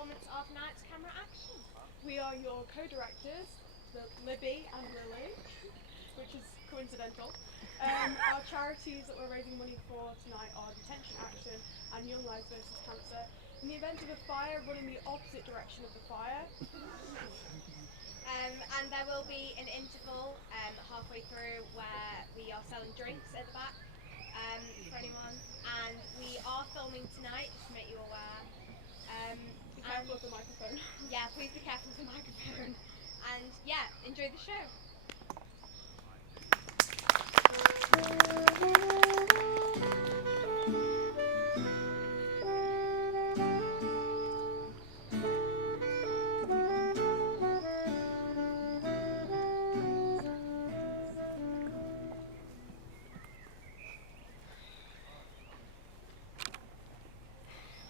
Performance of tonight's camera action. We are your co-directors, Libby and Lily, which is coincidental. Our charities that we're raising money for tonight are Detention Action and Young Lives vs Cancer. In the event of a fire, run in the opposite direction of the fire. And there will be an interval halfway through where we are selling drinks at the back for anyone. And we are filming tonight, just to make you aware. Be careful of the microphone. Yeah, please be careful with the microphone. And yeah, enjoy the show.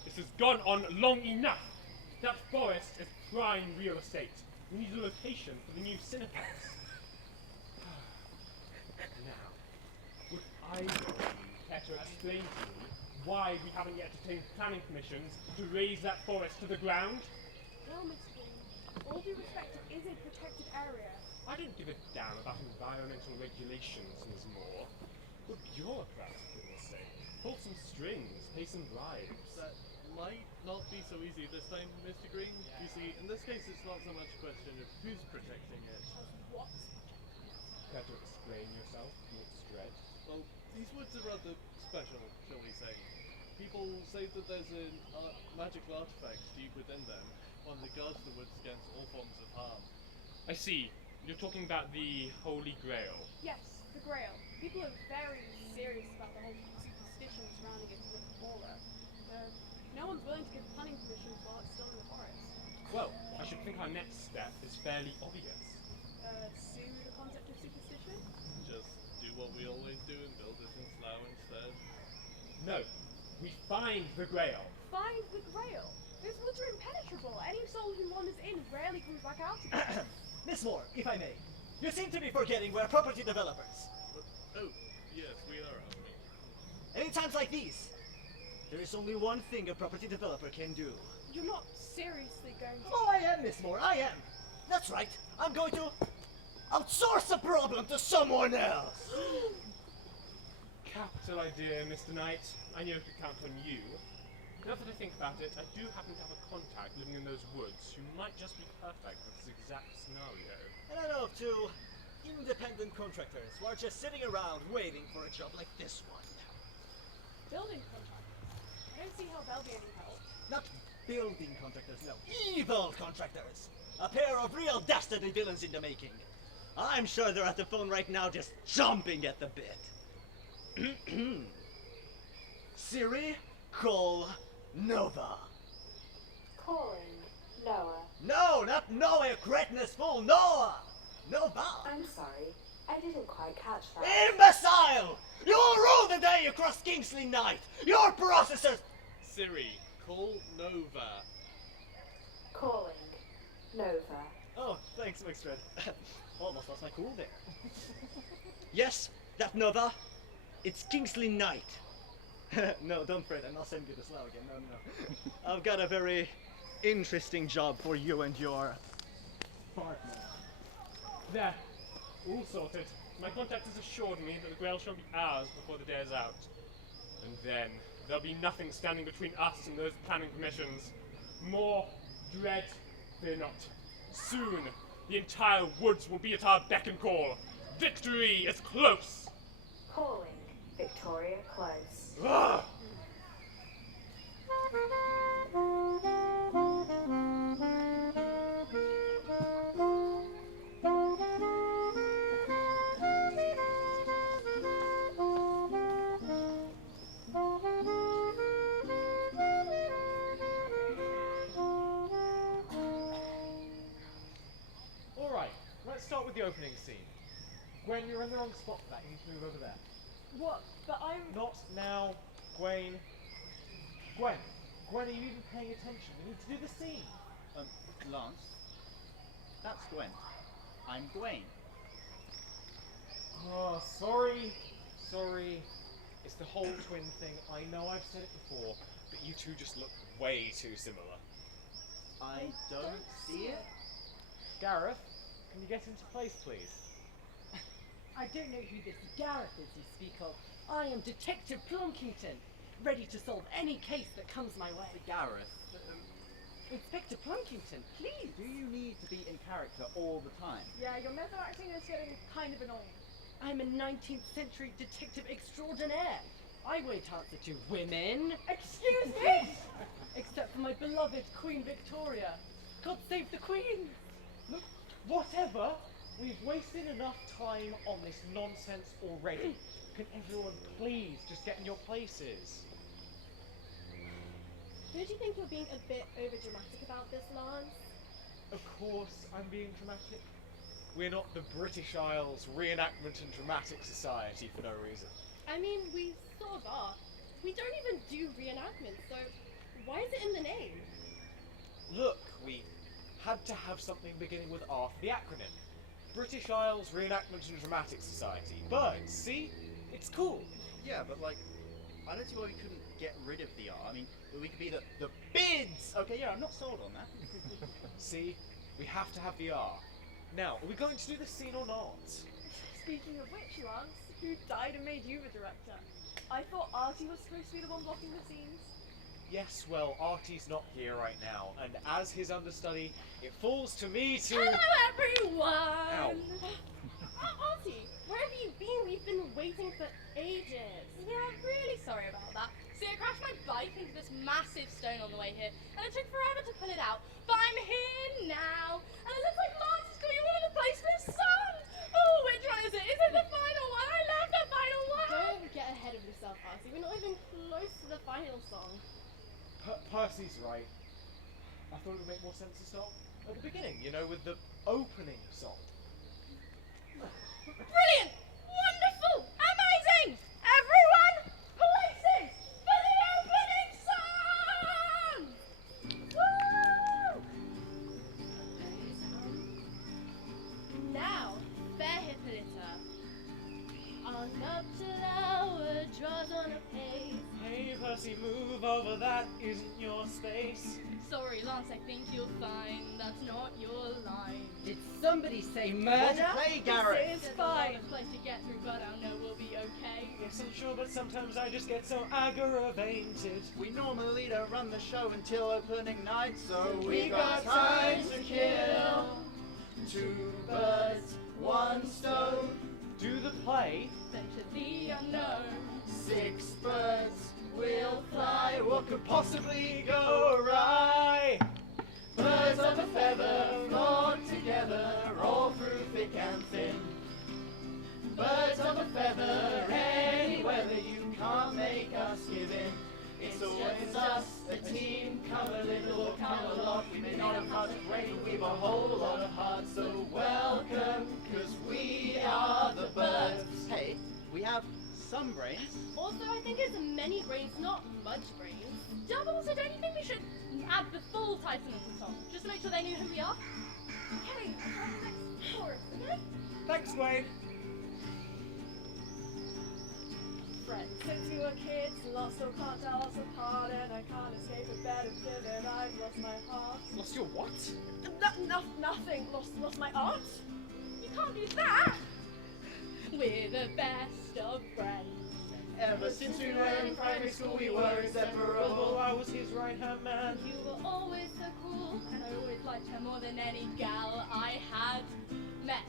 This has gone on long enough. That forest is prime real estate. We need a location for the new Cineplex. Now, would either of you care to explain to me why we haven't yet obtained planning permissions to raise that forest to the ground? Well, Mr. Green, all due respect, it is a protected area. I don't give a damn about environmental regulations, Ms. Moore. We're bureaucrats, for goodness sake. Pull some strings, pay some bribes. That might not be so easy this time, Mr. Green. You see, in this case, it's not so much a question of who's protecting it. What's Care to explain yourself, Miss Dredd? Well, these woods are rather special, shall we say. People say that there's a magical artifact deep within them, one that guards the woods against all forms of harm. I see. You're talking about the Holy Grail. Yes, the Grail. People are very serious about the whole superstition surrounding it to the aura. No one's willing to give planning permissions while it's still in the forest. Well, I should think our next step is fairly obvious. Sue the concept of superstition? Just do what we always do and build it in Slough instead. No, we find the Grail. Find the Grail. Those woods are impenetrable. Any soul who wanders in rarely comes back out again. Miss Moore, if I may, you seem to be forgetting we're property developers. Oh, yes, we are, aren't we? And in times like these, there is only one thing a property developer can do. You're not seriously going to... Oh, I am, Miss Moore, I am. That's right. I'm going to outsource the problem to someone else. Capital idea, Mr. Knight. I know I could count on you. Now that I think about it, I do happen to have a contact living in those woods who might just be perfect for this exact scenario. And I know of two independent contractors who are just sitting around waiting for a job like this one. Building contractors. I don't see how they'll be any help. Not building contractors, no. Evil contractors. A pair of real dastardly villains in the making. I'm sure they're at the phone right now just jumping at the bit. Siri, call Nova. Calling Noah. No, not Noah, cretinous fool, Noah! Nova! I'm sorry, I didn't quite catch that. Imbecile! You'll rule the day across Kingsley Night! Your processors... Siri, call Nova. Calling Nova. Oh, thanks, Mixred. Almost lost my cool there. Yes, that Nova. It's Kingsley Night. No, don't fret, I'm not sending you to Slough again. No. I've got a very interesting job for you and your partner. There, all sorted. My contact has assured me that the Grail shall be ours before the day is out. And then, there'll be nothing standing between us and those planning permissions. More dread, fear not. Soon, the entire woods will be at our beck and call. Victory is close! Calling Victoria Close. Ugh! Alright, let's start with the opening scene. Gwen, you're in the wrong spot for that. You need to move over there. What? But I'm... Not now, Gwen. Gwen, are you even paying attention? We need to do the scene. Lance, that's Gwen. I'm Gwen. Oh, sorry. It's the whole twin thing. I know I've said it before, but you two just look way too similar. I don't see it. Gareth, can you get into place, please? I don't know who this Gareth is you speak of. I am Detective Plunkington, ready to solve any case that comes my way. Gareth, Inspector Plunkington, please. do you need to be in character all the time? Yeah, your method acting is getting kind of annoying. I'm a 19th century detective extraordinaire. I won't answer to women. Excuse me? Except for my beloved Queen Victoria. God save the Queen! Look, whatever! We've wasted enough time on this nonsense already. Can everyone please just get in your places? Don't you think you're being a bit overdramatic about this, Lance? Of course I'm being dramatic. We're not the British Isles Reenactment and Dramatic Society for no reason. I mean, we sort of are. We don't even do reenactments, so why is it in the name? Look, we had to have something beginning with R for the acronym. British Isles Reenactment and Dramatic Society. Birds, see? It's cool. Yeah, but like, I don't see why we couldn't get rid of the R. I mean, we could be the bids! Okay, yeah, I'm not sold on that. See? We have to have the R. Now, are we going to do the scene or not? Speaking of which, Lance, who died and made you the director? I thought Artie was supposed to be the one blocking the scenes. Yes, well, Artie's not here right now, and as his understudy, it falls to me to... Hello, everyone! Ow. Auntie, where have you been? We've been waiting for ages. Yeah, I'm really sorry about that. See, I crashed my bike into this massive stone on the way here, and it took forever to pull it out. But I'm here now, and it looks like Lance is going to want to place for his son. Oh, which one is it? Is it the final one? I love the final one. Don't get ahead of yourself, Auntie. We're not even close to the final song. Percy's right. I thought it would make more sense to start at the beginning, you know, with the opening song. Brilliant! Wonderful! Amazing! Everyone, places for the opening song! Woo! Now, fair Hippolyta, on up till our draws on a pace. Hey, Percy, move over, that isn't your space. Sorry, Lance, I think you'll find that's not your line. Did somebody say murder? Play, Gareth! It's There's fine. a lot of place to get through, but I know we'll be okay. Yes, I'm sure, but sometimes I just get so aggravated. We normally don't run the show until opening night, so we got time to kill. 2 birds, 1 stone. Do the play. Venture the unknown. 6 birds will fly. What could possibly go Go right? right. Birds of a feather flock together, all through thick and thin. Birds of a feather, any weather, you can't make us give in. It's always us, a team, come a little or come a lot. We may not have much brain, we've a whole lot of heart, so welcome, cause we are the birds. Hey, we have some brains. Also, I think it's many brains, not much brains. Doubles, so don't you think we should add the full title into the song, just to make sure they knew who we are? Okay, I'll try the next chorus, okay? Thanks, Wayne. Friends, since we were kids, lost or can't tell us apart, and I can't escape a better feeling. I've lost my heart. Lost your what? Nothing. Lost my art. You can't do that! We're the best of friends. Ever since we were in primary school, we were inseparable. I was his right-hand man. You were always so cool, and I always liked her more than any gal I had met.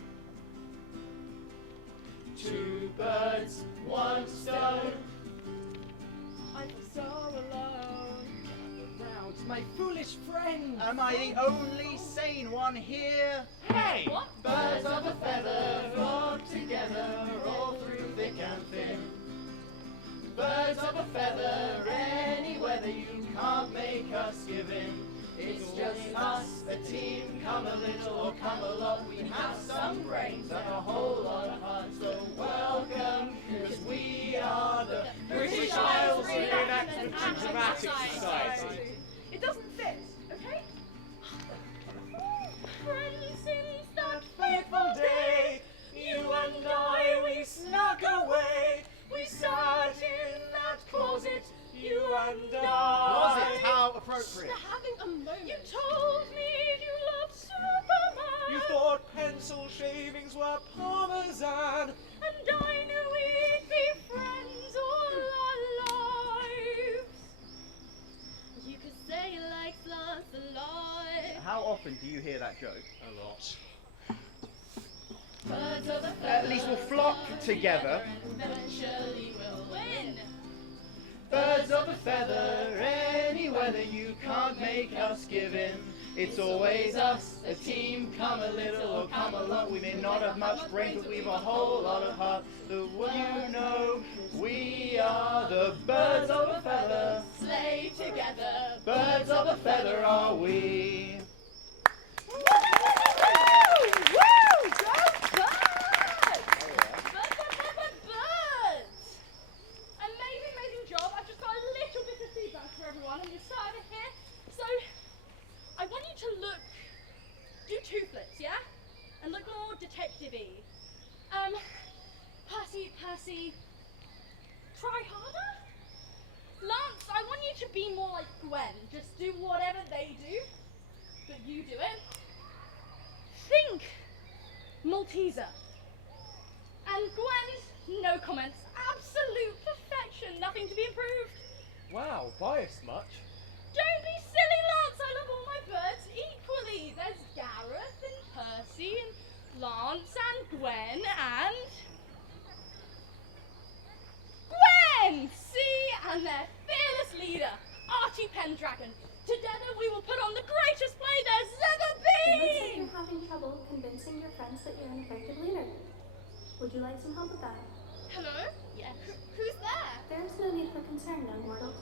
2 birds, 1 stone. I feel so alone. Around, my foolish friend. Am I the only sane one here? Hey! What? Birds of a feather flock together, all through thick and thin. Birds of a feather, any weather, you can't make us give in. It's just us, a team, come a little or come a lot. We have some brains and a whole lot of heart, so welcome, cause we are the British Isles Reenactment and Dramatic Society. It doesn't fit, okay? Friends since that Fateful day, you and I, we snuck away. We sat in that closet, you and I. Was it how appropriate? having a moment. You told me you loved Superman. You thought pencil shavings were parmesan. And I knew we'd be friends all our lives. You could say you like Lancelot. How often do you hear that joke? A lot. Birds of a At least we'll flock together. and eventually we'll win. Birds of a feather, any weather, you can't make us give in. It's always us, a team, come a little or come along. We may not have much brains, but we've a whole lot of heart. The world, you know, we are the birds of a feather. Slay together. Birds of a feather are we. Amazing job. I've just got a little bit of feedback for everyone. I'm just sat over here. So, I want you to do 2 flips, yeah? And look more detective-y. Percy, try harder? Lance, I want you to be more like Gwen. Just do whatever they do, but you do it. Think Malteser. And Gwen, no comments. Absolute perfection. Nothing to be improved. Wow, biased much? Don't be silly, Lance. I love all my birds equally. There's Gareth and Percy and Lance and Gwen and... Gwen! See? And their fearless leader, Archie Pendragon. Together we will put on the greatest play there's ever It looks like been! you're having trouble convincing your friends that you're an effective leader. Would you like some help with that? Hello? Yeah, who's there? There's no need for concern, young mortals.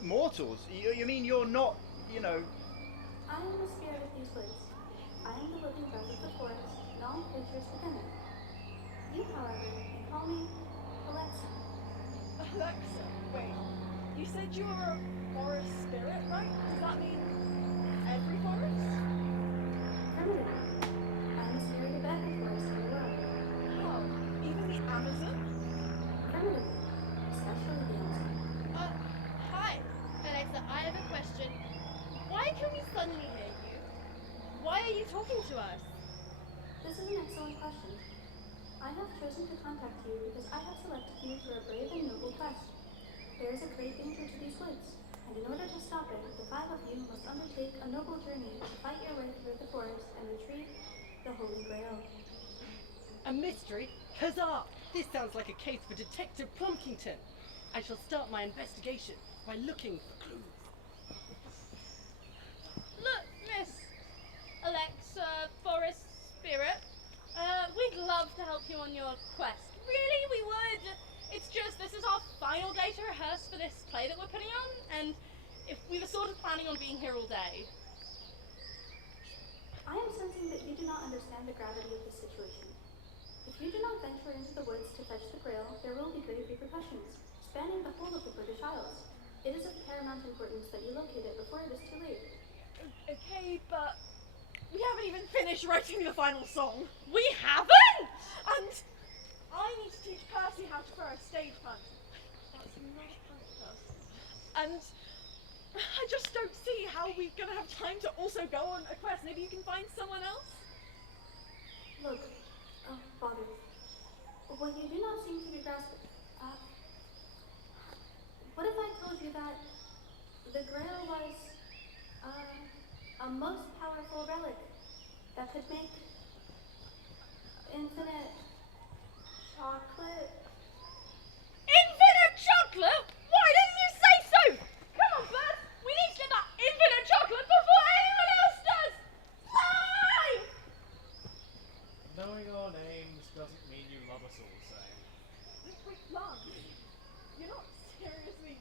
Mortals? You mean you're not, you know... I am the spirit of these woods. I am the living breath of the forest, and all creatures within it. You, however, can call me Alexa. Alexa, wait. You said you were a forest spirit, right? Does that mean every forest? Affirmative. I am the spirit of every forest in the world. Oh, even the Amazon? Affirmative. Especially the Amazon. Hi. Alexa, I have a question. Why can we suddenly hear you? Why are you talking to us? This is an excellent question. I have chosen to contact you because I have selected you for a brave and noble quest. There is a great danger to these woods, and in order to stop it, the 5 of you must undertake a noble journey to fight your way through the forest and retrieve the Holy Grail. A mystery? Huzzah! This sounds like a case for Detective Plumpkington. I shall start my investigation by looking for clues. Look, Miss Alexa, Forest Spirit. We'd love to help you on your quest. Really, we would. It's just this is our final day to rehearse for this play that we're putting on, and if we were sort of planning on being here all day. I am sensing that you do not understand the gravity of this situation. If you do not venture into the woods to fetch the Grail, there will be grave repercussions, spanning the whole of the British Isles. It is of paramount importance that you locate it before it is too late. Okay, but we haven't even finished writing the final song. We haven't! And I need to teach Percy how to throw a stage punch. That's not a punch, Percy. And I just don't see how we're gonna have time to also go on a quest. Maybe you can find someone else? Look, father, what you do not seem to be grasping, what if I told you that the Grail was, a most powerful relic that could make infinite chocolate? Infinite chocolate? Why didn't you say so? Come on, Bert. We need to get that infinite chocolate before anyone else does. Fly! Knowing our names doesn't mean you love us all the same. Wait, Lance, you're not seriously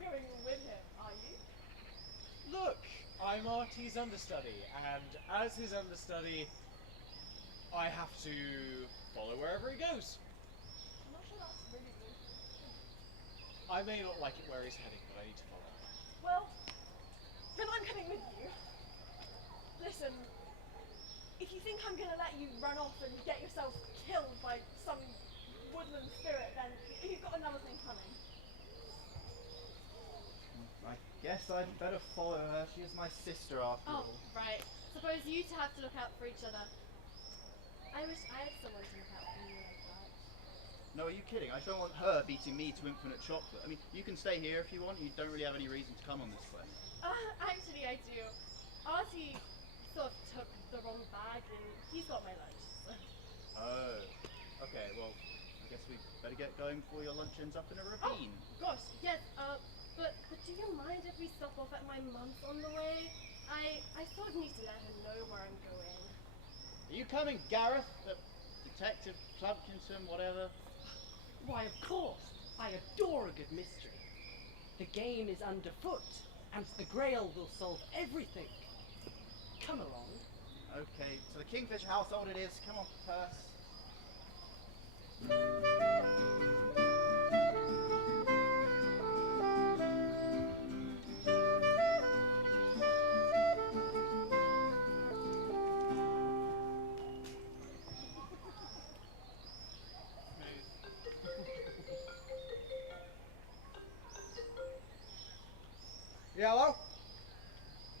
going with him, are you? Look, I'm Artie's understudy, and as his understudy, I have to follow wherever he goes. I'm not sure that's really good. I may not like it where he's heading, but I need to follow. Well, then I'm coming with you. Listen, if you think I'm gonna let you run off and get yourself killed by some woodland spirit, then you've got another thing coming. I guess I'd better follow her. She is my sister after Oh, all. right. Suppose you two have to look out for each other. I wish I had someone to look out for you like that. No, are you kidding? I don't want her beating me to infinite chocolate. I mean, you can stay here if you want. You don't really have any reason to come on this quest. Actually, I do. Artie sort of took the wrong bag and he's got my lunch. So. Oh. Okay, well, I guess we better get going before your lunch ends up in a ravine. Gosh, yes, but do you mind if we stop off at my mum's on the way? I sort of need to let her know where I'm going. Are you coming, Gareth? Detective Plumpkinson, whatever? Why, of course. I adore a good mystery. The game is underfoot, and the Grail will solve everything. Come along. Okay, so the Kingfisher household it is. Come on, Purse. Yellow?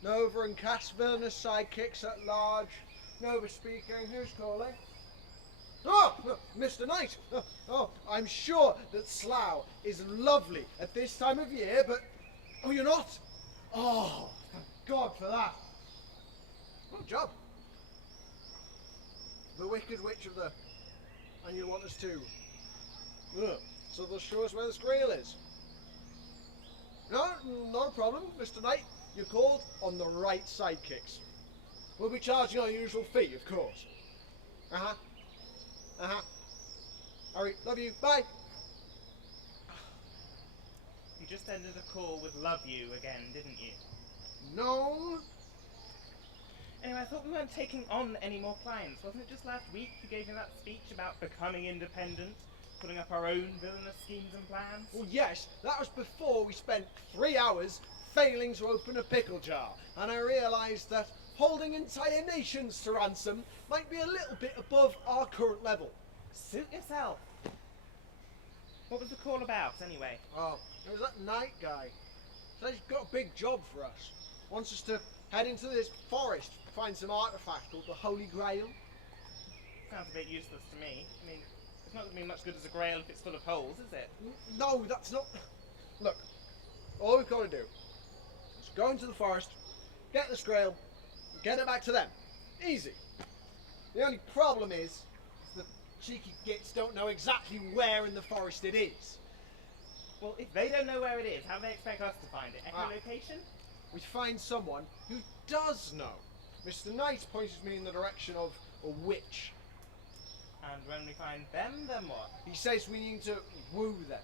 Nova and Cass, villainous sidekicks at large. Nova speaking, who's calling? Oh, Mr. Knight! Oh, I'm sure that Slough is lovely at this time of year, but... Oh, you're not? Oh, thank God for that. Good job. The Wicked Witch of the... And you want us to... Ugh. So they'll show us where this Grail is. No, not a problem, Mr. Knight. You called on the right sidekicks. We'll be charging our usual fee, of course. Uh-huh. Uh-huh. Alright, love you. Bye. You just ended a call with love you again, didn't you? No. Anyway, I thought we weren't taking on any more clients. Wasn't it just last week you gave me that speech about becoming independent? Putting up our own villainous schemes and plans? Well, yes, that was before we spent 3 hours failing to open a pickle jar. And I realised that holding entire nations to ransom might be a little bit above our current level. Suit yourself. What was the call about, anyway? Oh, it was that Knight guy. Says he's got a big job for us. Wants us to head into this forest, find some artefact called the Holy Grail. Sounds a bit useless to me. I mean, it's not going to be much good as a grail if it's full of holes, is it? No, that's not... Look, all we've got to do is go into the forest, get this grail, and get it back to them. Easy. The only problem is the cheeky gits don't know exactly where in the forest it is. Well, if they don't know where it is, how do they expect us to find it? Echolocation? We find someone who does know. Mr. Knight pointed me in the direction of a witch. And when we find them, then what? He says we need to woo them.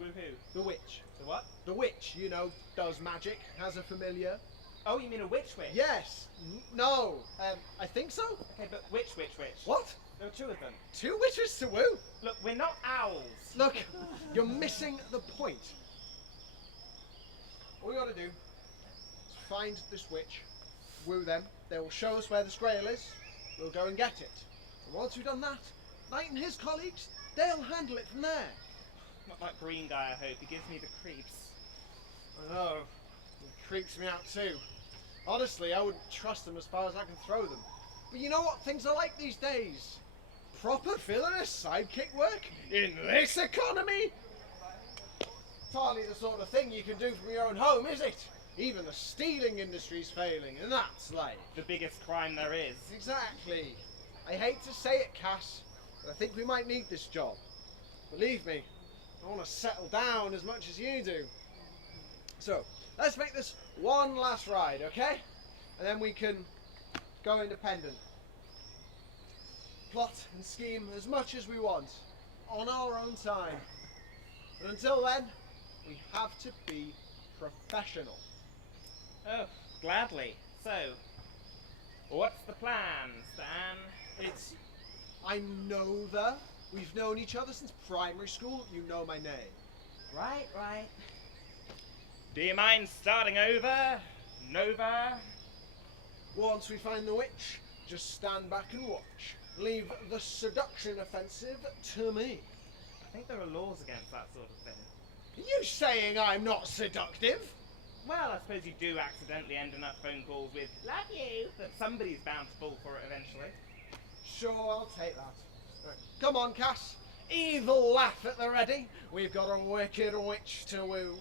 Woo who? The witch. The what? The witch, you know, does magic, has a familiar. Oh, you mean a witch? Yes. No. I think so. Okay, but which? What? There are 2 of them. 2 witches to woo? Look, we're not owls. Look, you're missing the point. All we gotta do is find this witch, woo them, they will show us where this grail is, we'll go and get it. And once we've done that, Knight and his colleagues, they'll handle it from there. Not that green guy, I hope. He gives me the creeps. I know, it creeps me out too. Honestly, I wouldn't trust them as far as I can throw them. But you know what things are like these days? Proper villainous sidekick work in this economy? It's hardly the sort of thing you can do from your own home, is it? Even the stealing industry's failing, and that's like... The biggest crime there is. Exactly. I hate to say it, Cass, but I think we might need this job. Believe me, I want to settle down as much as you do. So, let's make this one last ride, okay? And then we can go independent. Plot and scheme as much as we want, on our own time. But until then, we have to be professional. Oh, gladly. So, what's the plan, Stan? I'm Nova. We've known each other since primary school. You know my name. Right. Do you mind starting over, Nova? Once we find the witch, just stand back and watch. Leave the seduction offensive to me. I think there are laws against that sort of thing. Are you saying I'm not seductive? well, I suppose you do accidentally end enough phone calls with "love you" that somebody's bound to fall for it eventually. Sure, I'll take that. Right. Come on, Cass. Evil laugh at the ready. We've got a wicked witch to woo.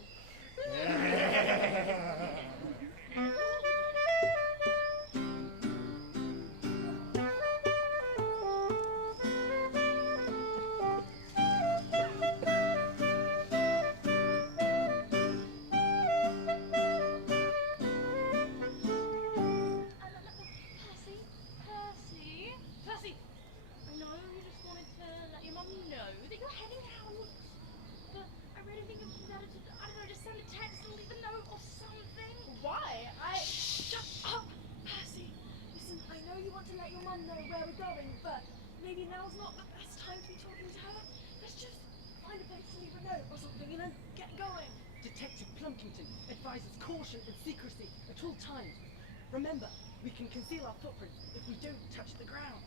Percy, I know you just wanted to let your mum know that you're heading out, but I really think it would be better to, I don't know, just send a text or leave a note or something. Why? Shut up, Percy. Listen, I know you want to let your mum know where we're going, but maybe now's not the best time to be talking to her. Let's just find a place to leave a note or something and then get going. Detective Plumpkington advises caution and secrecy at all times. Remember, we can conceal our footprints if we don't touch the ground.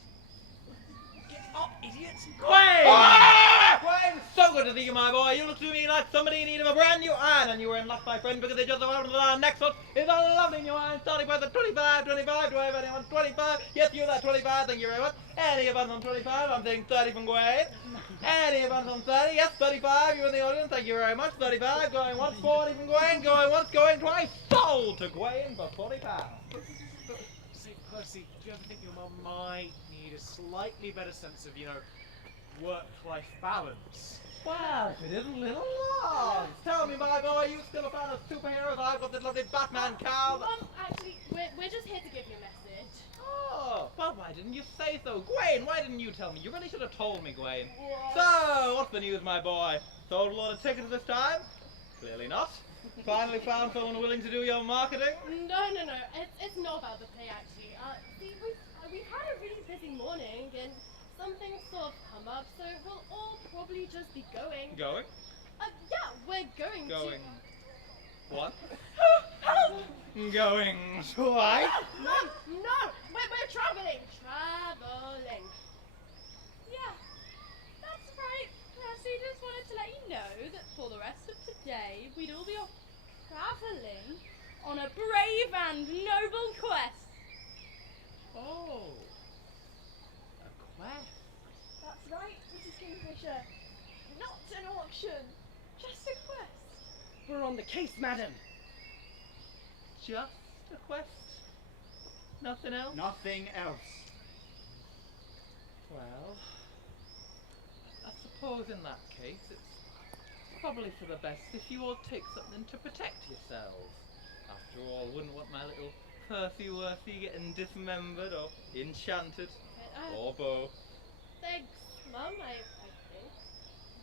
Get up, idiot! Gwen! Gwen, so good to see you, my boy. You look to me like somebody in need of a brand new iron, and you were in luck, my friend, because they just about our next one is a lovely new iron starting by the 25. Do I have anyone 25? Yes, you, that 25. Thank you very much. Any of us on 25? I'm saying 30 from Gwen. Any of us on 30? Yes, 35. You in the audience? Thank you very much. 35. Going once, 40 from Gwen. Going once, going twice. Sold to Gwen for £40. Say, Percy, do you ever think your mum might need a slightly better sense of, work-life balance? Well, if it isn't little Lars. Tell me, my boy, you still a fan of superheroes? I've got this lovely Batman cow. Mum, actually, we're just here to give you a message. Oh, well, why didn't you say so? Gwen, why didn't you tell me? You really should have told me, Gwen. What? So, what's the news, my boy? Sold a lot of tickets this time? Clearly not. Finally found someone willing to do your marketing? No. It's not about the pay, actually. See, we've had a really busy morning, and something's sort of come up, so we'll all probably just be going. Going? Yeah, we're going Going. to... What? Help! Going twice? No! We're traveling! Traveling. Yeah, that's right. Percy, just wanted to let you know that for the rest of today, we'd all be off traveling on a brave and noble quest. Oh. A quest. That's right, Mrs. Kingfisher. Not an auction, just a quest. We're on the case, madam. Just a quest? Nothing else? Nothing else. Well, I suppose in that case it's probably for the best if you all take something to protect yourselves. After all, wouldn't want my little Percy Worthy getting dismembered or enchanted, or both. Thanks, Mum, I think.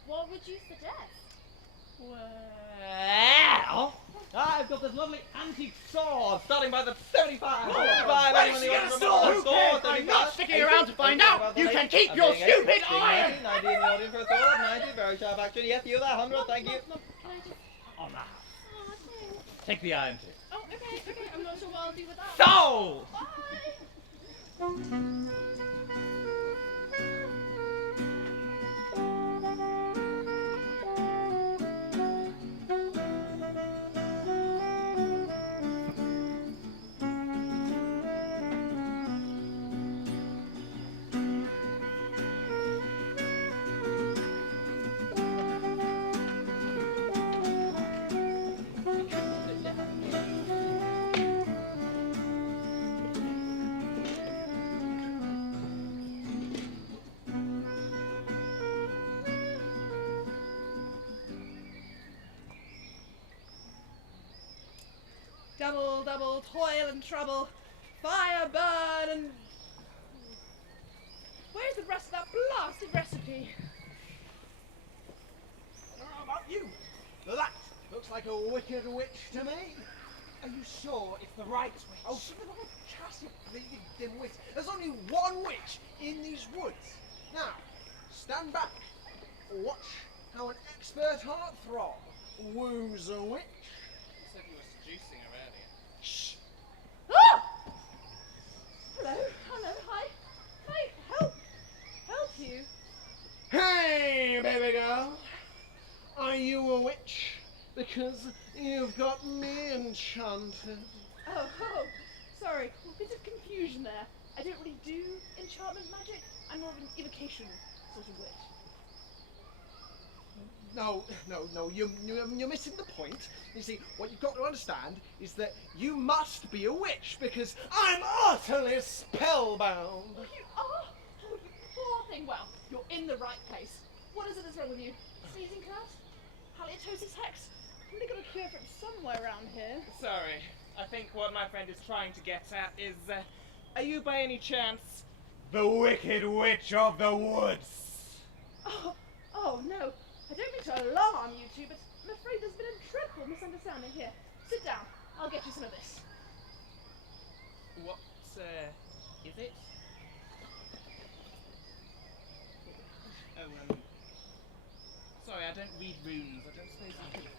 What would you suggest? Well, I've got this lovely antique sword starting by the 75. Oh, 75, where's anyone she who gonna wants store? a Who sword, cares? 35, I'm not sticking 80, around to find 80, out. You can keep I'm your being stupid 80, iron. 90 in the audience for a sword, 90, very sharp action. Yes, you, that 100, thank you. Mum, can I just... On that. Oh, thanks. Take the iron too. Oh, okay, I'm not sure what I'll do with that. So! Bye! Double, toil and trouble, fire burn and... Where's the rest of that blasted recipe? I don't know about you. That looks like a wicked witch to me. Are you sure it's the right witch? Oh, son of a Cass, you bleeding dimwit. There's only one witch in these woods. Now, stand back. Watch how an expert heartthrob woos a witch. You said you were seducing her earlier. Shh. Ah! Hello, hi. Can I help you? Hey, baby girl. Are you a witch? Because you've got me in enchanted. Oh, sorry. A bit of confusion there. I don't really do enchantment magic. I'm more of an evocation sort of witch. No, you're missing the point. You see, what you've got to understand is that you must be a witch because I'm utterly spellbound. Oh, you are? Oh, you poor thing. Well, you're in the right place. What is it that's wrong with you? Sneezing curse? Halitosis hex? We've got a cure for it somewhere around here. Sorry, I think what my friend is trying to get at is, are you by any chance the Wicked Witch of the Woods? Oh no. I don't mean to alarm you two, but I'm afraid there's been a dreadful misunderstanding here. Sit down. I'll get you some of this. What, is it? Oh, sorry, I don't read runes. I don't suppose you could...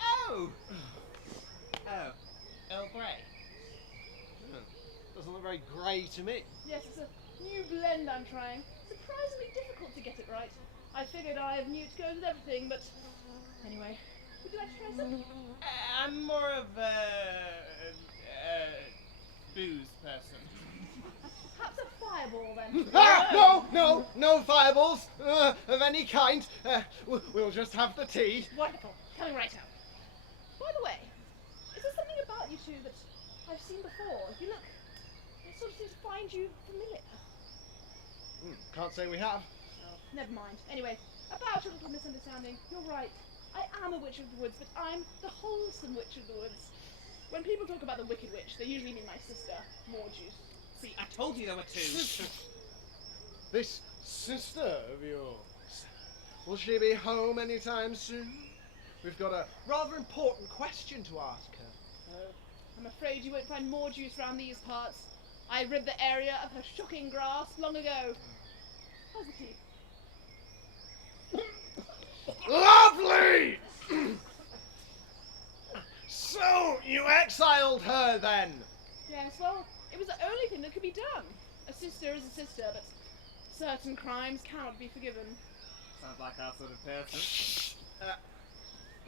Oh! Earl Grey. Doesn't look very grey to me. Yes, it's a new blend I'm trying. Surprisingly difficult to get it right. I figured I've newt goes with everything, but anyway, would you like to try some? I'm more of a booze person. Perhaps a fireball then. No fireballs of any kind. We'll just have the tea. Wonderful. Coming right out. By the way, is there something about you two that I've seen before? You look, I sort of seem to find you familiar. Can't say we have. Never mind. Anyway, about your little misunderstanding, you're right. I am a witch of the woods, but I'm the wholesome witch of the woods. When people talk about the wicked witch, they usually mean my sister, Morjuice. See, I told you there were two. This sister of yours, will she be home anytime soon? We've got a rather important question to ask her. I'm afraid you won't find Morjuice round these parts. I rid the area of her shocking grasp long ago. How's the tea? Lovely! So, you exiled her then? Yes, well, it was the only thing that could be done. A sister is a sister, but certain crimes cannot be forgiven. Sounds like our sort of person.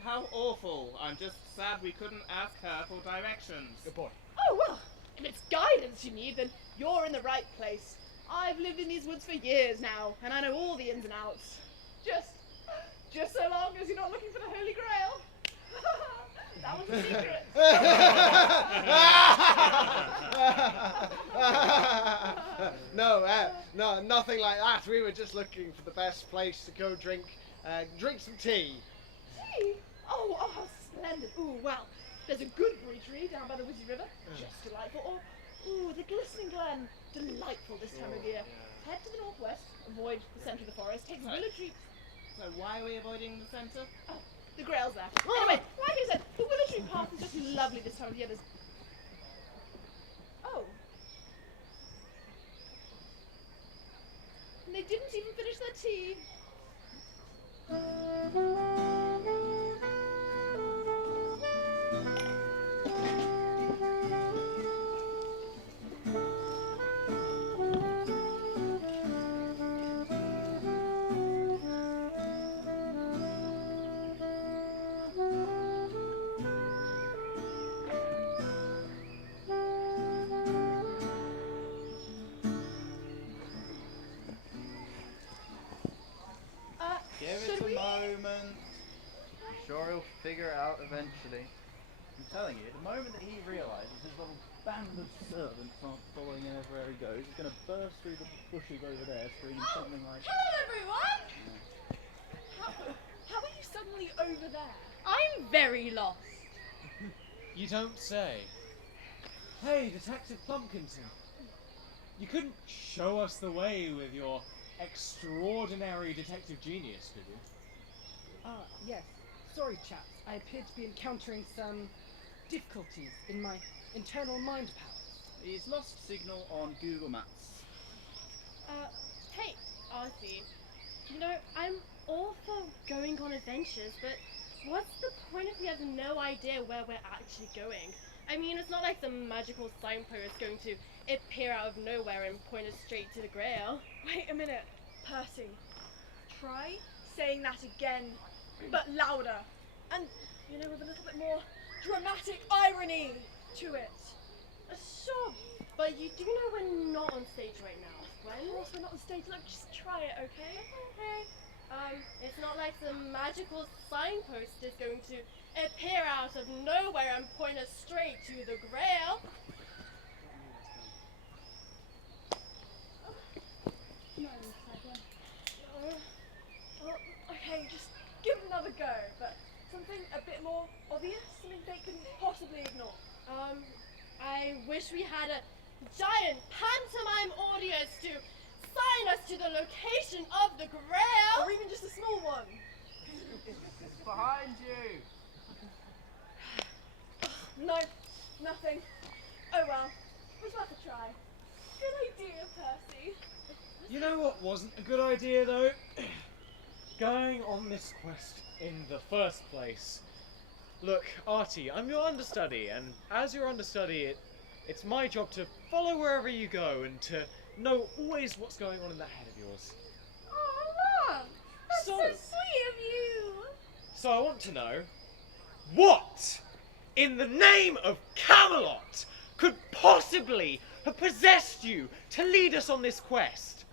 How awful. I'm just sad we couldn't ask her for directions. Good boy. Oh, well, if it's guidance you need, then you're in the right place. I've lived in these woods for years now, and I know all the ins and outs. Just so long as you're not looking for the Holy Grail. That was a secret. No, nothing like that. We were just looking for the best place to go drink some tea. Tea? Oh, how splendid. Ooh, well, there's a good brewery down by the Wizzy River. Just delightful. Or, the Glistening Glen. Delightful this time of year. Head to the northwest, avoid the centre of the forest, take willow tree. So why are we avoiding the centre? Oh, the Grail's there. Anyway, like I said, the willow tree path is just lovely this time of year. There's... Oh. And they didn't even finish their tea. Give it a moment. I'm sure he'll figure it out eventually. I'm telling you, the moment that he realises his little band of servants aren't following him everywhere he goes, he's going to burst through the bushes over there screaming something like... Hello, everyone! How are you suddenly over there? I'm very lost. You don't say. Hey, Detective Plumpkinson. You couldn't show us the way with your extraordinary detective genius, could you? Yes. Sorry, chaps. I appear to be encountering some difficulties in my internal mind powers. He's lost signal on Google Maps. Hey, Arthie. You know, I'm all for going on adventures, but what's the point if we have no idea where we're actually going? I mean, it's not like some magical signpost is going to appear out of nowhere and point us straight to the Grail. Wait a minute, Percy. Try saying that again, but louder. And, with a little bit more dramatic irony to it. Sure, but you do know we're not on stage right now. Of course we're not on stage. Look, just try it, okay? Okay. It's not like some magical signpost is going to appear out of nowhere and point us straight to the Grail. No, well, okay, just give it another go, but something a bit more obvious, something they couldn't possibly ignore. I wish we had a giant pantomime audience to sign us to the location of the Grail. Or even just a small one. It's behind you. No, nothing. Oh well, it was worth a try. Good idea, Percy. You know what wasn't a good idea though? Going on this quest in the first place. Look, Artie, I'm your understudy, and as your understudy, it's my job to follow wherever you go and to know always what's going on in that head of yours. Oh, Mom! That's so sweet of you! So I want to know, what in the name of Camelot could possibly have possessed you to lead us on this quest?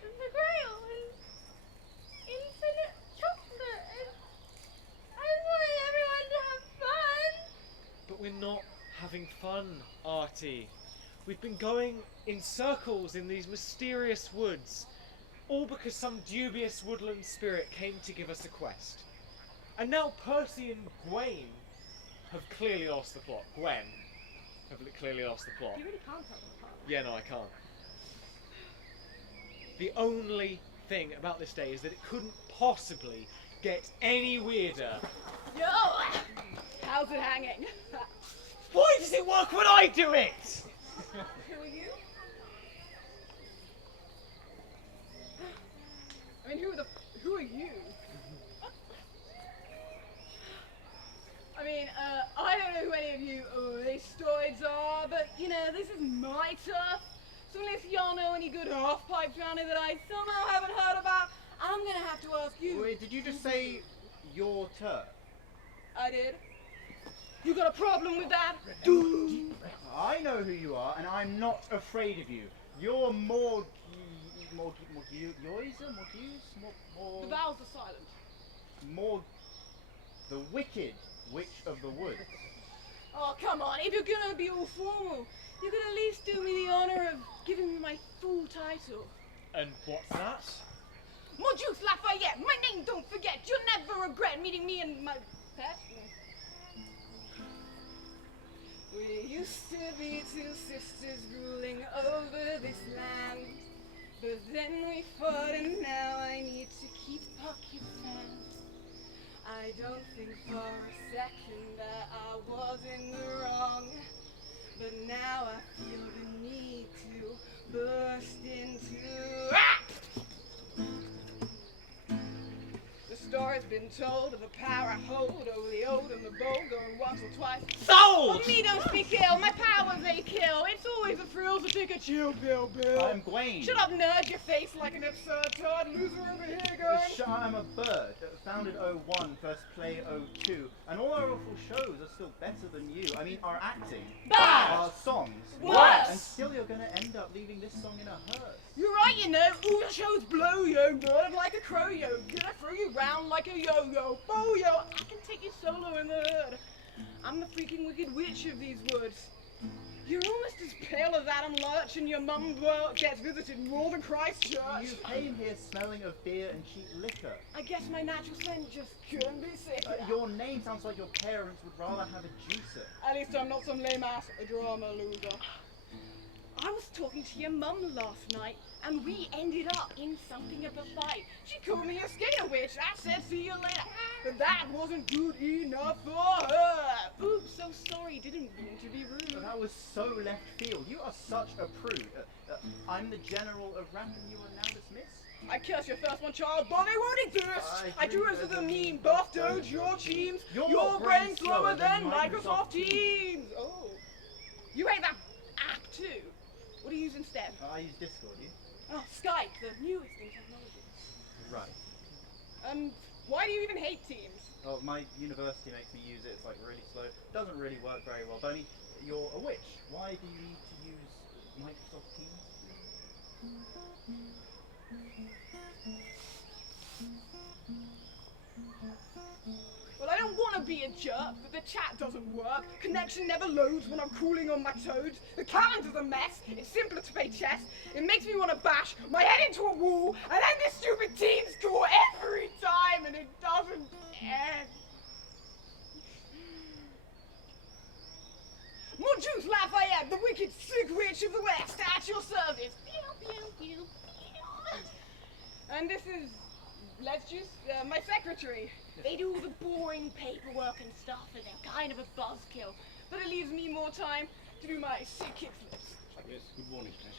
The Grail and infinite chocolate, and I just wanted everyone to have fun! But we're not having fun, Artie. We've been going in circles in these mysterious woods, all because some dubious woodland spirit came to give us a quest. And now Percy and Gwen have clearly lost the plot. Gwen have clearly lost the plot. You really can't tell them apart. Yeah, no, I can't. The only thing about this day is that it couldn't possibly get any weirder. Yo! How's it hanging? Why does it work when I do it? Who are you? I mean, who are you? I mean, I don't know who any of you Listoids are, but, you know, this is my turf. So unless y'all know any good half-pipes around here that I somehow haven't heard about, I'm gonna have to ask you. Wait, did you just say your turf? I did. You got a problem with that? I know who you are, and I'm not afraid of you. You're more... The vowels are silent. More... the wicked witch of the woods. Oh, come on, if you're gonna be all formal, you could at least do me the honour of giving me my full title. And what's that? Mon Juice Lafayette, my name don't forget, you'll never regret meeting me and my pet. We used to be two sisters ruling over this land, but then we fought and now I need to keep pocket sand. I don't think for a second that I was in the wrong, but now I feel the need to burst into... The story's been told of the power I hold over the old and the bold, going once or twice. Sold! Oh, me don't speak ill, my powers they kill. It's always a thrill to take a chill pill, Bill. I'm Gwen. Shut up, nerd, your face like an absurd turd loser over here going. I'm a bird. Founded 01, first play 02, and all our awful shows are still better than you. I mean, our acting. Bad! Our songs. Worse! And still you're gonna end up leaving this song in a hearse. You're right, you know. All your shows blow, yo, bird, like a crow, yo. Gonna throw you round like a yo-yo. Bo, yo, I can take you solo in the hood. I'm the freaking wicked witch of these woods. You're almost as pale as Adam Lurch, and your mum gets visited more than Christchurch. You came here smelling of beer and cheap liquor. I guess my natural scent just couldn't be sicker. Your name sounds like your parents would rather have a juicer. At least I'm not some lame-ass drama loser. I was talking to your mum last night, and we ended up in something of a fight. She called me a skater witch. I said, see you later. But that wasn't good enough for her. Oops, so sorry. Didn't mean to be rude. That was so left field. You are such a prude. I'm the general of rap and you are now dismissed. I cursed your first one, child, but they won't exist. I drew as a meme, buff doge, your teams. Your brain's slower than Microsoft Teams. Oh. You hate that app too. What do you use instead? I use Discord, you? Oh, Skype, the newest in technology. Right. Why do you even hate Teams? Oh, my university makes me use it. It's like really slow. Doesn't really work very well. But I mean, you're a witch. Why do you need to use Microsoft Teams? Well, I don't want to be a jerk, but the chat doesn't work. Connection never loads when I'm cooling on my toad. The calendar's a mess. It's simpler to play chess. It makes me want to bash my head into a wall and end this stupid team score every time, and it doesn't end. Mon Juice Lafayette, the wicked sick witch of the West, at your service. Pew, pew, pew, pew. And this is Let's Juice, my secretary. They do all the boring paperwork and stuff, and they're kind of a buzzkill. But it leaves me more time to do my sick kickflips. Yes, good morning, Clash.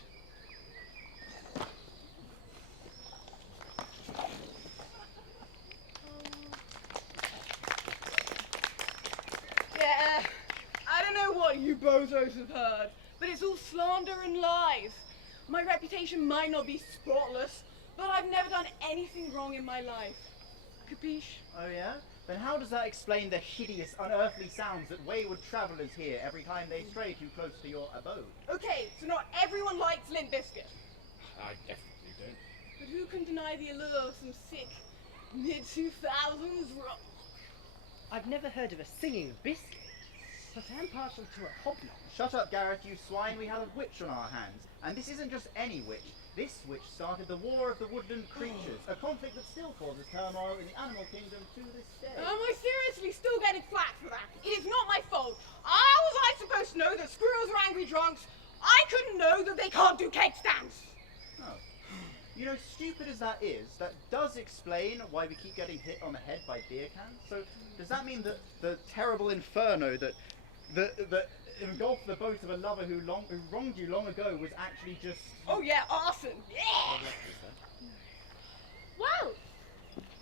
Yeah, I don't know what you bozos have heard, but it's all slander and lies. My reputation might not be spotless, but I've never done anything wrong in my life. Capiche? Oh yeah? Then how does that explain the hideous, unearthly sounds that wayward travellers hear every time they stray too close to your abode? Okay, so not everyone likes Limp Bizkit. I definitely don't. But who can deny the allure of some sick mid-2000s rock? I've never heard of a singing biscuit, but I am partial to a hobnob. Shut up, Gareth, you swine. We have a witch on our hands. And this isn't just any witch. This witch started the War of the Woodland Creatures, a conflict that still causes turmoil in the animal kingdom to this day. Am I seriously still getting flack for that? It is not my fault. How was I supposed to know that squirrels are angry drunks? I couldn't know that they can't do cake stands. Oh. You know, stupid as that is, that does explain why we keep getting hit on the head by beer cans. So, does that mean that the terrible inferno that engulfed the boat of a lover who wronged you long ago was actually just... Oh yeah, arson! Yeah! Well,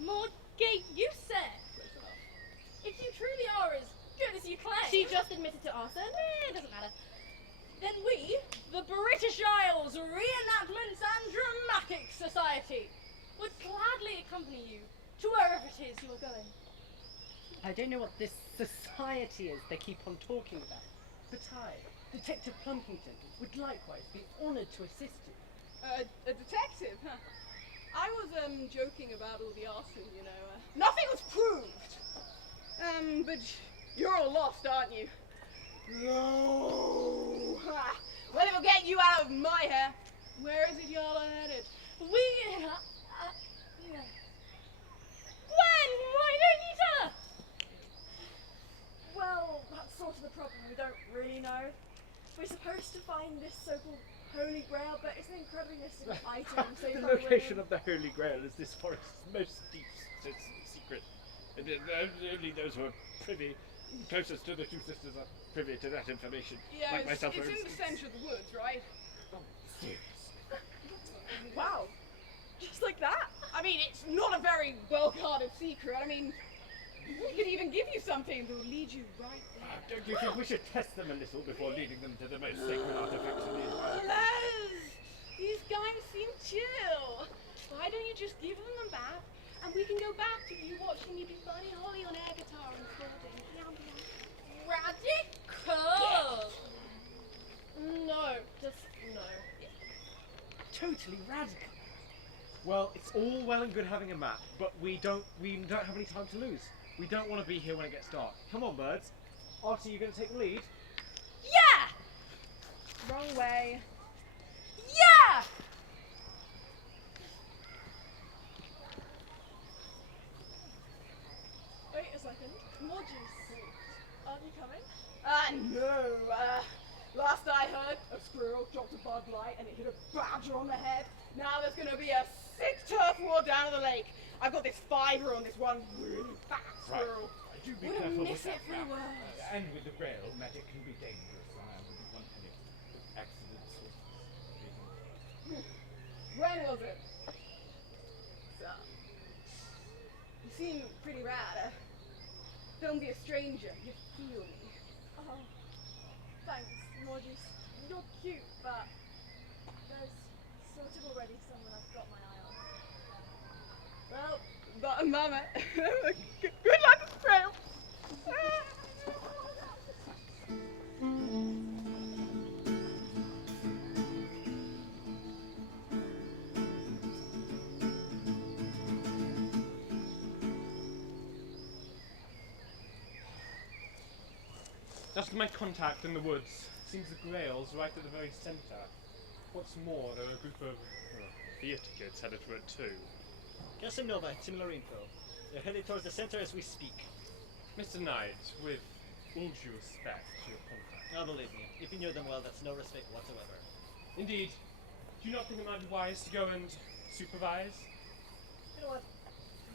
Morgate, you said, if you truly are as good as you claim... She just admitted to arson. It doesn't matter. Then we, the British Isles Reenactments and Dramatic Society, would gladly accompany you to wherever it is you are going. I don't know what this society is they keep on talking about, but I, Detective Plumpington, would likewise be honoured to assist you. A detective, huh? I was, joking about all the arson, you know. Nothing was proved! But you're all lost, aren't you? No! Ha! Well, it'll get you out of my hair. Where is it y'all are headed? We... yeah. Gwen, why don't you tell us? Well, that's sort of the problem. We don't really know. We're supposed to find this so-called Holy Grail, but it's an incredibly mystical item. So The location of the Holy Grail is this forest's most deep secret. And only those who are privy, closest to the two sisters, are privy to that information. Yeah, like myself, it's for in the instance. centre of the woods, right? Seriously. Wow. Just like that? I mean, it's not a very well-guarded secret. I mean, we could even give you something that would lead you right there. Don't you think we should test them a little before leading them to the most sacred artifacts in the entire Les! These guys seem chill. Why don't you just give them back, and we can go back to you watching me do Buddy Holly on air guitar and recording. Radical! No, just no. Totally radical. Well, it's all well and good having a map, but we don't have any time to lose. We don't want to be here when it gets dark. Come on, birds. Artie, you going to take the lead? Yeah! Wrong way. Yeah! Wait a second. More juice. Aren't you coming? No. Last I heard, a squirrel dropped a Bud Light and it hit a badger on the head. Now there's going to be a sick turf war down at the lake. I've got this fiver on this one really fat squirrel. Right. Do be Wouldn't careful miss with it that for map. worlds. And with the rail, magic can be dangerous. I wouldn't want any accidents or reasons. When was it? So, you seem pretty rad. Don't be a stranger. You feel me. Oh, thanks, more juice. You're cute, but there's sort of already someone I've got my eye on. Well, but mama, good luck. Just my contact in the woods. Seems the Grail's right at the very centre. What's more, there are a group of theatre kids headed to it too. Castle Nova, similar info. They're headed towards the center as we speak. Mr. Knight, with all due respect to your contact. Now believe me, if you knew them well, that's no respect whatsoever. Indeed. Do you not think it might be wise to go and supervise? You know what?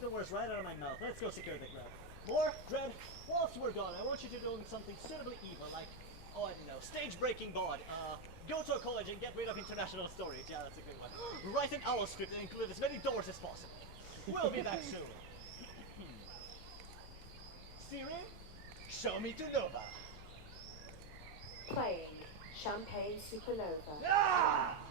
The words right out of my mouth. Let's go secure the ground. More, Dread, whilst we're gone, I want you to do something suitably evil, like, oh, I don't know, stage-breaking bod. Go to a college and get rid of international storage. Yeah, that's a good one. Write an owl script and include as many doors as possible. We'll be back soon. Siri, show me to Nova. Playing Champagne Supernova. Ah!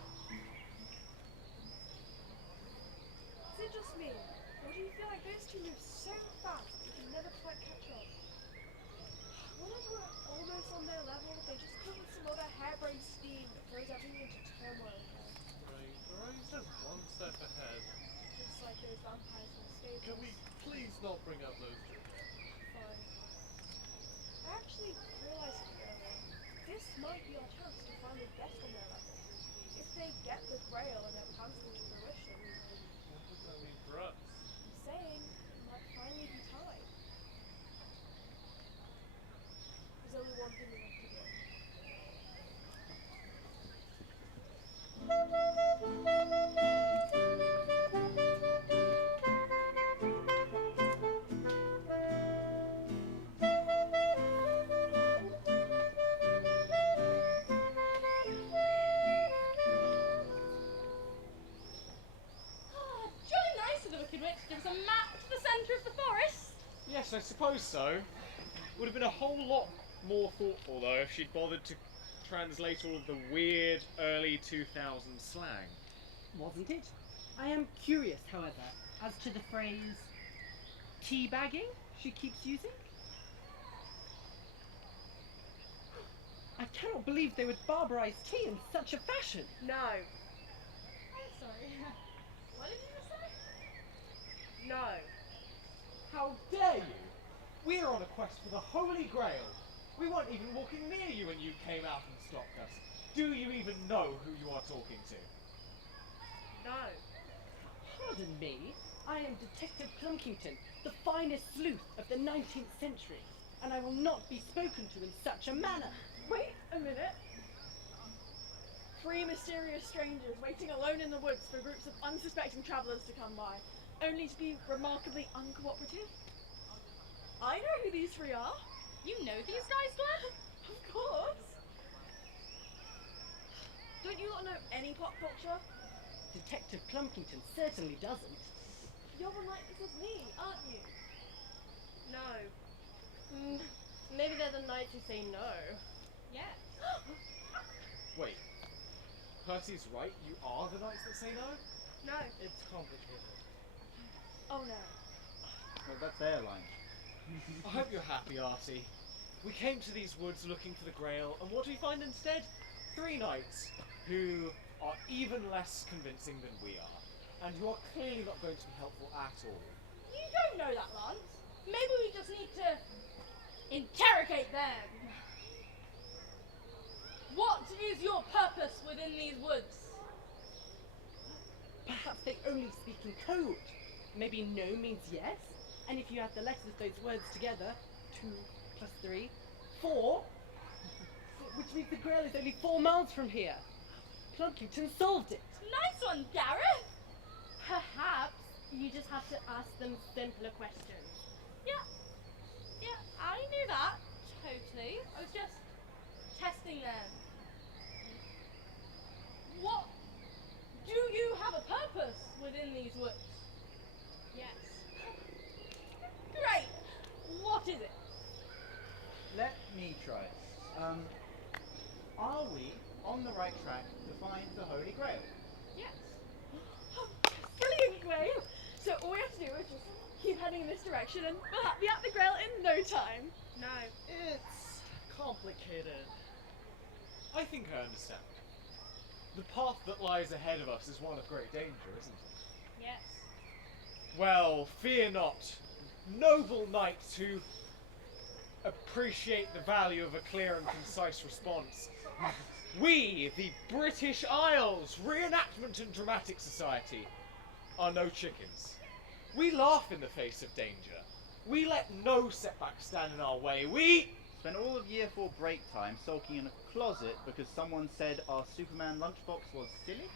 Is it just me? Or do you feel like those two move so fast that you can never quite catch up? Whenever we're almost on their level, they just come with some other harebrained steam that throws everything into turmoil again. Right, just one step ahead. Just like those vampires in the stables. Can we please not bring up those jokes? Fine. I actually realised the other day, this might be our chance to finally get on their level. If they get the Grail and their plans come to fruition, What does that mean for us? I'm saying it might finally be time. There's only one thing we have to do. Jolly nice of the Wicked Witch to give us a map to the centre of the forest. Yes, I suppose so. Would have been a whole lot more thoughtful though if she'd bothered to translate all of the weird early 2000s slang. Wasn't it? I am curious, however, as to the phrase teabagging she keeps using. I cannot believe they would barbarize tea in such a fashion. No. I'm sorry. What did you just say? No. How dare you? We're on a quest for the Holy Grail. We weren't even walking near you when you came out and stopped us. Do you even know who you are talking to? No. Pardon me, I am Detective Plunkington, the finest sleuth of the 19th century, and I will not be spoken to in such a manner. Wait a minute. 3 mysterious strangers waiting alone in the woods for groups of unsuspecting travellers to come by, only to be remarkably uncooperative? I know who these 3 are. You know these guys, Glenn? Of course. Don't you lot know any pop culture? Detective Plunkington certainly doesn't. You're the knights as me, aren't you? No. Maybe they're the knights who say no. Yes. Wait, Percy's right, you are the knights that say no? No. It's complicated. Oh no. Well, that's their line. I hope you're happy, Artie. We came to these woods looking for the Grail, and what do we find instead? 3 knights who are even less convincing than we are, and who are clearly not going to be helpful at all. You don't know that, Lance. Maybe we just need to interrogate them. What is your purpose within these woods? Perhaps they only speak in code. Maybe no means yes, and if you add the letters of those words together, 2 plus 3, 4, which means the Grail is only 4 miles from here. Plunkington solved it. Nice one, Gareth. Perhaps you just have to ask them simpler questions. Yeah, I knew that. Totally. I was just testing them. What? Do you have a purpose within these woods? Yes. Great. What is it? Let me try. Are we on the right track to find the Holy Grail? Yes. Brilliant, Gwen. So all we have to do is just keep heading in this direction and we'll be at the Grail in no time. No. It's complicated. I think I understand. The path that lies ahead of us is one of great danger, isn't it? Yes. Well, fear not, noble knights who... appreciate the value of a clear and concise response. We, the British Isles Reenactment and Dramatic Society, are no chickens. We laugh in the face of danger. We let no setbacks stand in our way. We spent all of year 4 break time sulking in a closet because someone said our Superman lunchbox was silly?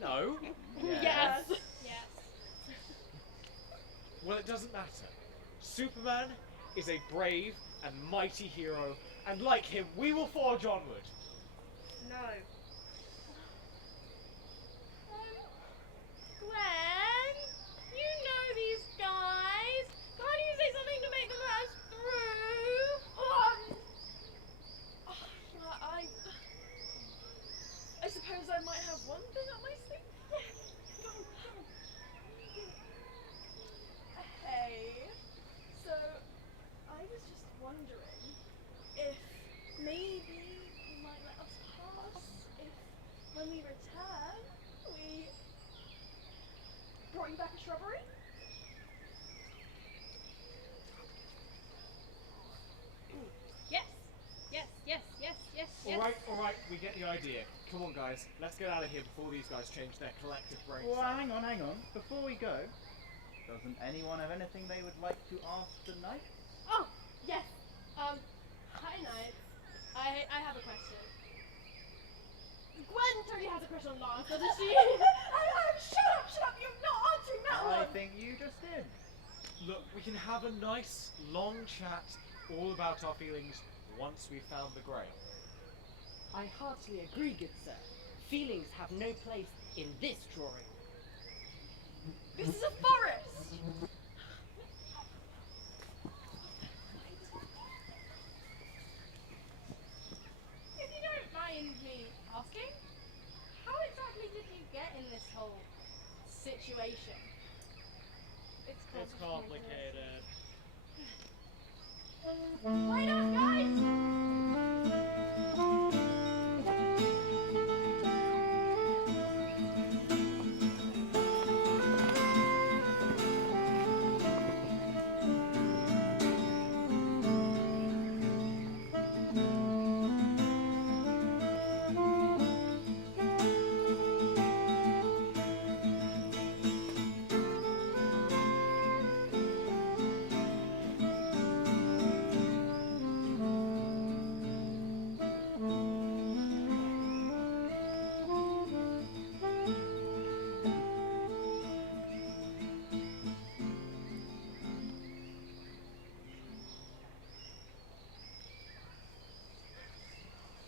No. Yes. Yes. Well, it doesn't matter. Superman is a brave and mighty hero, and like him, we will forge onward. No. Gwen, you know these guys. Can't you say something to make them let us through? I suppose I might have one thing up my sleeve. Hey, so I was just wondering if maybe you might let us pass if when we return we brought you back a shrubbery? Yes. Yes. Yes. Yes. Yes. Yes. All right, we get the idea. Come on, guys, let's get out of here before these guys change their collective brains. Well, hang on. Before we go, doesn't anyone have anything they would like to ask the knight? Oh, yes. Hi, Knights. I have a question. Gwen totally has a crush on Lance, doesn't she? Shut up, you're not answering that I one! think you just did. Look, we can have a nice, long chat all about our feelings once we've found the Grail. I heartily agree, good sir. Feelings have no place in this drawing. This is a forest! If you don't mind me asking, how exactly did you get in this whole situation? It's complicated. Right up, guys!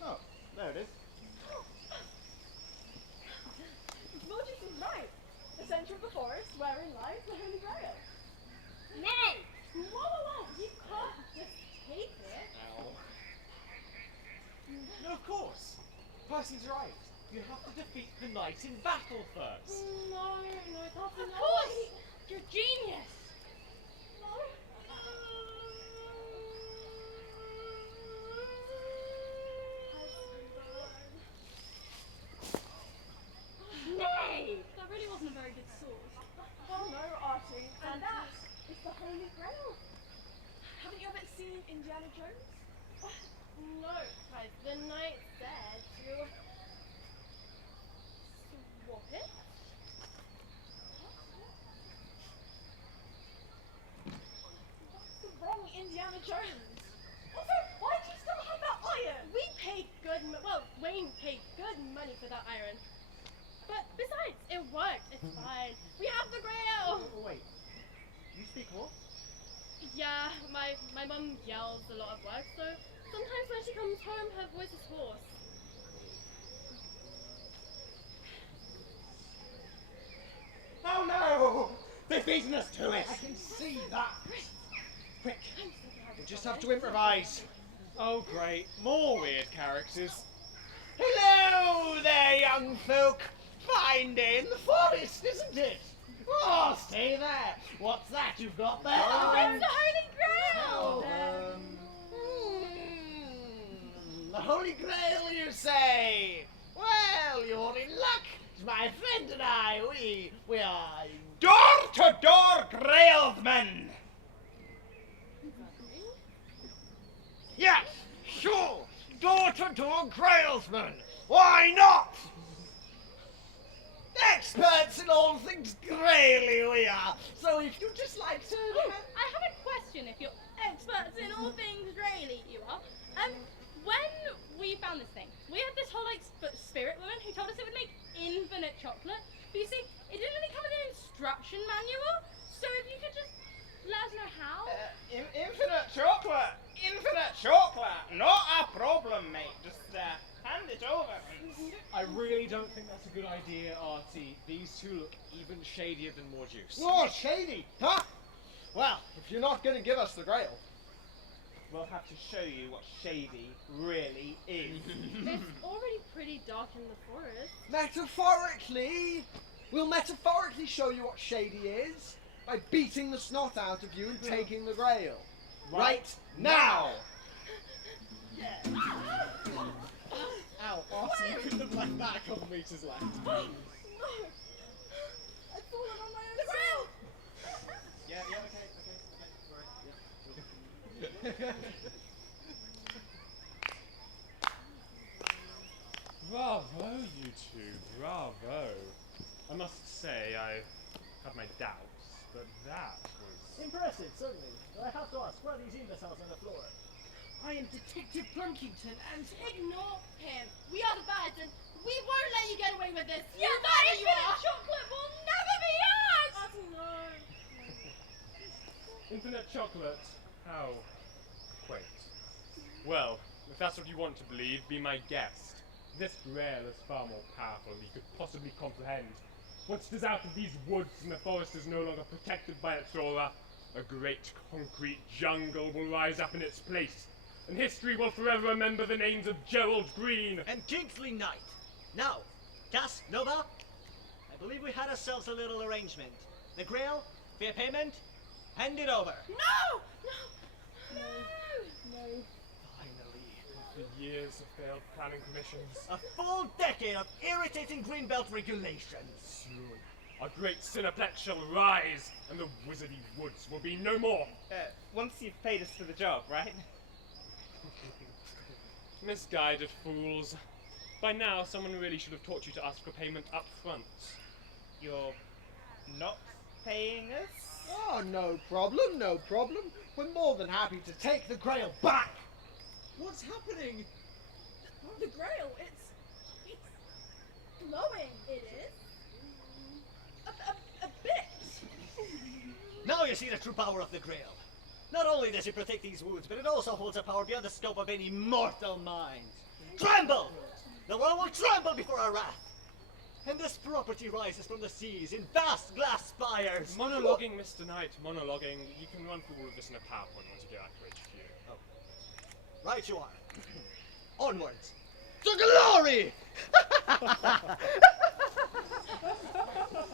Oh, there it is. Logic is right. The centre of the forest wherein lies the Holy Grail. Nay! Whoa! You can't just take it. No, of course. Percy's right. You have to defeat the knight in battle first. No, that's not. Of course! You're genius! Nay! That really wasn't a very good source. Oh no, Archie. And that is the Holy Grail. Haven't you ever seen Indiana Jones? No, guys, the knight said to swap it. That's the wrong Indiana Jones. Also, why do you still have that iron? We paid good Wayne paid good money for that iron. But besides, it worked. It's fine. We have the Grail! Oh, wait. You speak horse? Yeah, my mum yells a lot at work, so sometimes when she comes home, her voice is hoarse. Oh no! They've beaten us to it! I can see that! Quick, we'll just have to improvise. Oh, great. More weird characters. Hello there, young folk! Fine day in the forest, isn't it? Oh, stay there! What's that you've got there? It's the Holy Grail! The Holy Grail, you say? Well, you're in luck. My friend and I, we are door-to-door Grailsmen. equivalent to a Grailsman. Why not? Experts in all things Graily we are. So if you'd just like to... I have a question if you're experts in all things Rayleigh you are. When we found this thing, we had this whole spirit woman who told us it would make infinite chocolate. But you see, it didn't really come with an instruction manual. So if you could just let us know how. Infinite chocolate! Infinite chocolate! Not a problem, mate. Just hand it over. I really don't think that's a good idea, Artie. These two look even shadier than more juice. More shady, huh? Well, if you're not going to give us the Grail, we'll have to show you what shady really is. It's already pretty dark in the forest. Metaphorically, we'll metaphorically show you what shady is by beating the snot out of you and taking the Grail. Right now! Ow, Artie, you couldn't have left that a couple meters left. I've fallen on my own. The Grail! Yeah, okay. Bravo, you two, bravo. I must say, I have my doubts, but that was... Impressive, certainly. But I have to ask, where are these imbeciles on the floor? I am Detective Plunkington and... Ignore him. We are the birds and we won't let you get away with this. Yeah, that you infinite are. chocolate will never be ours! Infinite chocolate? How quaint. Well, if that's what you want to believe, be my guest. This Grail is far more powerful than you could possibly comprehend. Once it is out of these woods and the forest is no longer protected by its aura, a great concrete jungle will rise up in its place, and history will forever remember the names of Gerald Green and Kingsley Knight. Now, Cass, Nova, I believe we had ourselves a little arrangement. The Grail, fair payment, hand it over. No! Finally. after years of failed planning commissions. A full decade of irritating Greenbelt regulations. Soon, a great Cineplex shall rise, and the wizardy woods will be no more. Once you've paid us for the job, right? Misguided fools. By now, someone really should have taught you to ask for payment up front. You're not paying us? Oh, no problem, no problem. We're more than happy to take the Grail back. What's happening? The Grail, it's glowing. It is. A bit. Now you see the true power of the Grail. Not only does it protect these woods, but it also holds a power beyond the scope of any mortal mind. Tremble! The world will tremble before our wrath. And this property rises from the seas in vast glass spires. Monologuing, Mr. Knight, monologuing. You can run through all of this in a PowerPoint once you get back to HQ. Oh. Right you are. Onwards. To glory!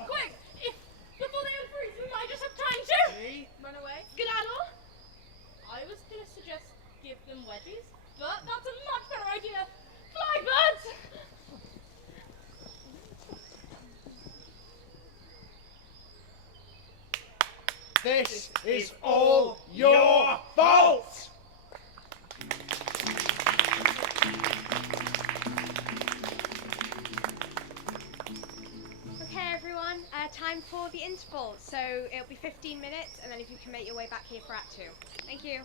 Quick! Before they unfreeze, we might just have time to run away. Skedaddle! I was gonna suggest give them wedgies, but that's a much better idea. Fly, birds! This is all your fault! Okay, everyone, time for the interval. So it'll be 15 minutes, and then if you can make your way back here for Act 2. Thank you.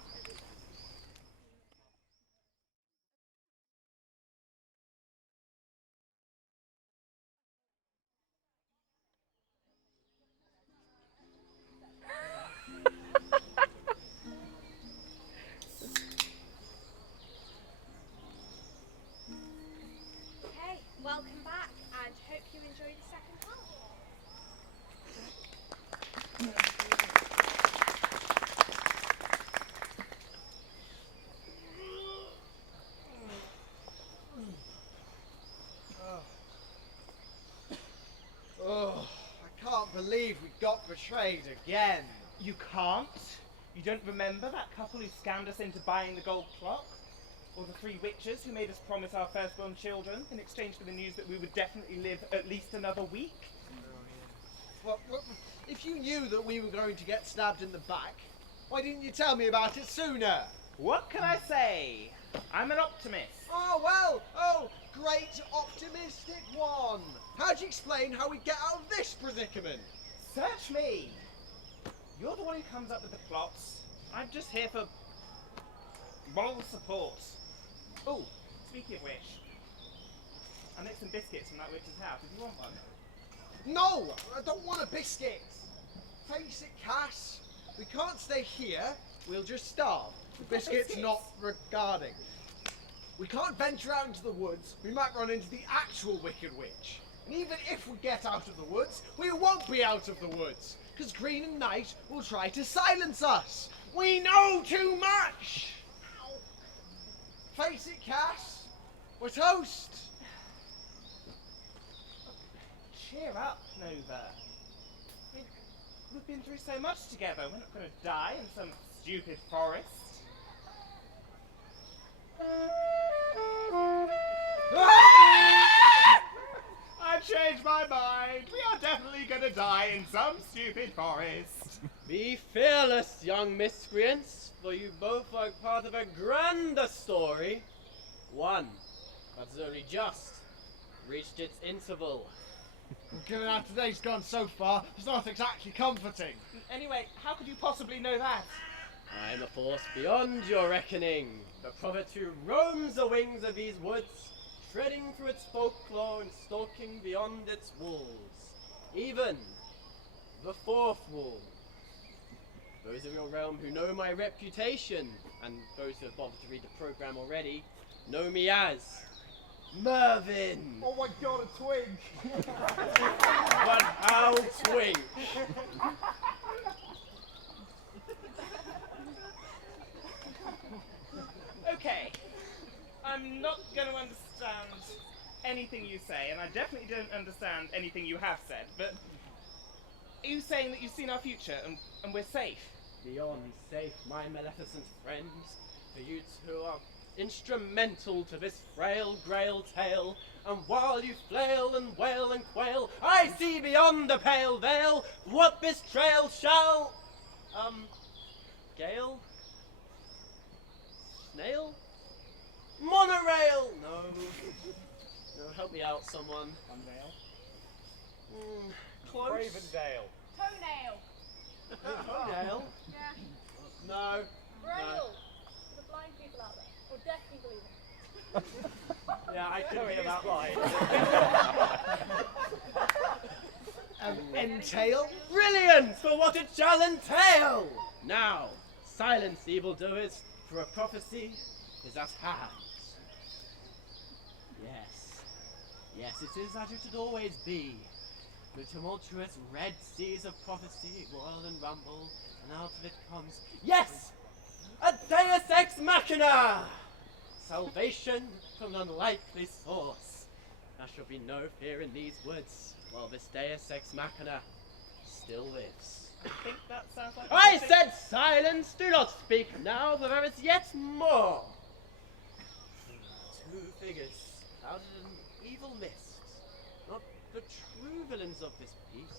Okay, welcome back, and hope you enjoy the second half. Oh, I can't believe we got betrayed again. You can't? You don't remember that couple who scammed us into buying the gold clock? Or the three witches who made us promise our firstborn children in exchange for the news that we would definitely live at least another week? Well, if you knew that we were going to get stabbed in the back, why didn't you tell me about it sooner? What can I say? I'm an optimist. Oh, well! Oh, great optimistic one! How do you explain how we get out of this predicament? Search me! You're the one who comes up with the plots. I'm just here for moral support. Oh, speaking of which, I made some biscuits from that witch's house. If you want one. No! I don't want a biscuit! Face it, Cass. We can't stay here. We'll just starve. The biscuit's not regarding. We can't venture out into the woods. We might run into the actual Wicked Witch. And even if we get out of the woods, we won't be out of the woods. Because Green and Knight will try to silence us. We know too much! Face it, Cass. We're toast. Cheer up, Nova. I mean, we've been through so much together. We're not going to die in some stupid forest. I've changed my mind. We are definitely going to die in some stupid forest. Be fearless, young miscreants, for you both are part of a grander story. One that's only just reached its interval. Given how today's gone so far, it's not exactly comforting. Anyway, how could you possibly know that? I am a force beyond your reckoning. The prophet who roams the wings of these woods, treading through its folklore and stalking beyond its walls. Even the fourth wall. Those in your realm who know my reputation, and those who have bothered to read the program already, know me as Mervyn. Oh my god, a twig! One owl twig. Okay, I'm not going to understand anything you say, and I definitely don't understand anything you have said, but are you saying that you've seen our future and we're safe? Beyond safe, my maleficent friends, for you two are instrumental to this frail grail tale, and while you flail and wail and quail, I see beyond the pale veil what this trail shall, gale? Snail? Monorail! No. No, help me out, someone. Unveil. Close. Ravendale. Toenail. Toenail? Yeah. No. Braille. For the blind people out there. Or deaf people even. Yeah, I couldn't Tell me about mine. Entail? Brilliant for what it shall entail! Now, silence evildoers, for a prophecy is at hand. Yes, it is as it should always be. The tumultuous red seas of prophecy whirl and rumble, and out of it comes, yes, a Deus Ex Machina! Salvation from an unlikely source. There shall be no fear in these woods, while this Deus Ex Machina still lives. I think that sounds like... I said silence! Do not speak now, for there is yet more! Two figures out of an evil mist, not the true villains of this piece.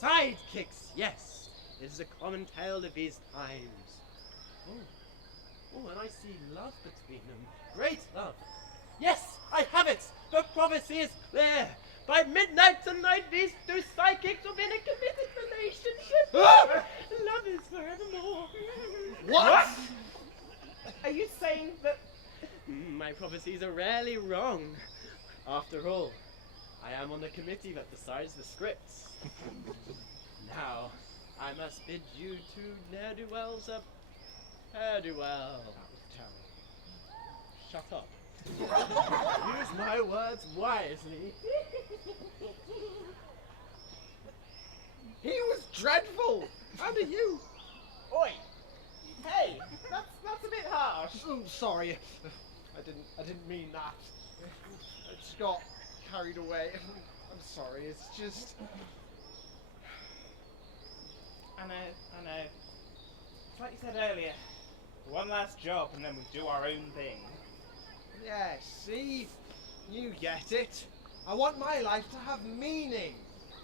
Sidekicks, yes! It is a common tale of these times. Oh, and I see love between them. Great love. Yes, I have it! The prophecy is clear! By midnight tonight, these two psychics will be in a committed relationship. Love is forevermore. What? Are you saying that... My prophecies are rarely wrong. After all, I am on the committee that decides the scripts. Now, I must bid you two ne'er-do-wells a fare-do-well. Shut up. Use my words wisely. He was dreadful! How do you? Oi! Hey! That's a bit harsh. Sorry. I didn't mean that. I just got carried away. I'm sorry, it's just... I know. It's like you said earlier, one last job and then we do our own thing. Yeah, see? You get it. I want my life to have meaning.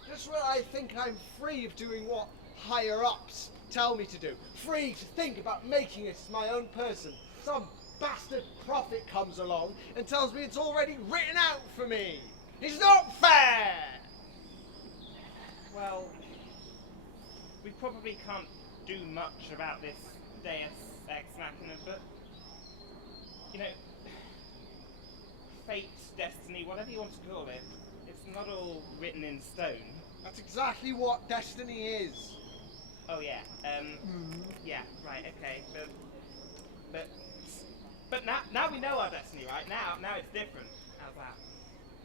Just where I think I'm free of doing what higher-ups tell me to do. Free to think about making it my own person. Some bastard prophet comes along and tells me it's already written out for me. It's not fair! Well, we probably can't do much about this Deus Ex Machina, but, you know, fate, destiny, whatever you want to call it, it's not all written in stone. That's exactly what destiny is. Oh yeah, yeah, right, okay, but now we know our destiny, right? Now it's different. How's that?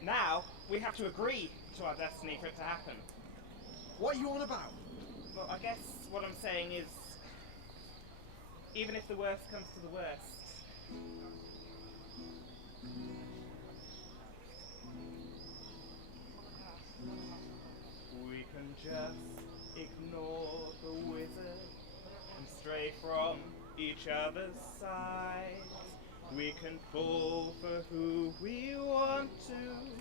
Now we have to agree to our destiny for it to happen. What are you on about? Well, I guess what I'm saying is, even if the worst comes to the worst, we can just ignore the wizard and stray from each other's side. We can fall for who we want to.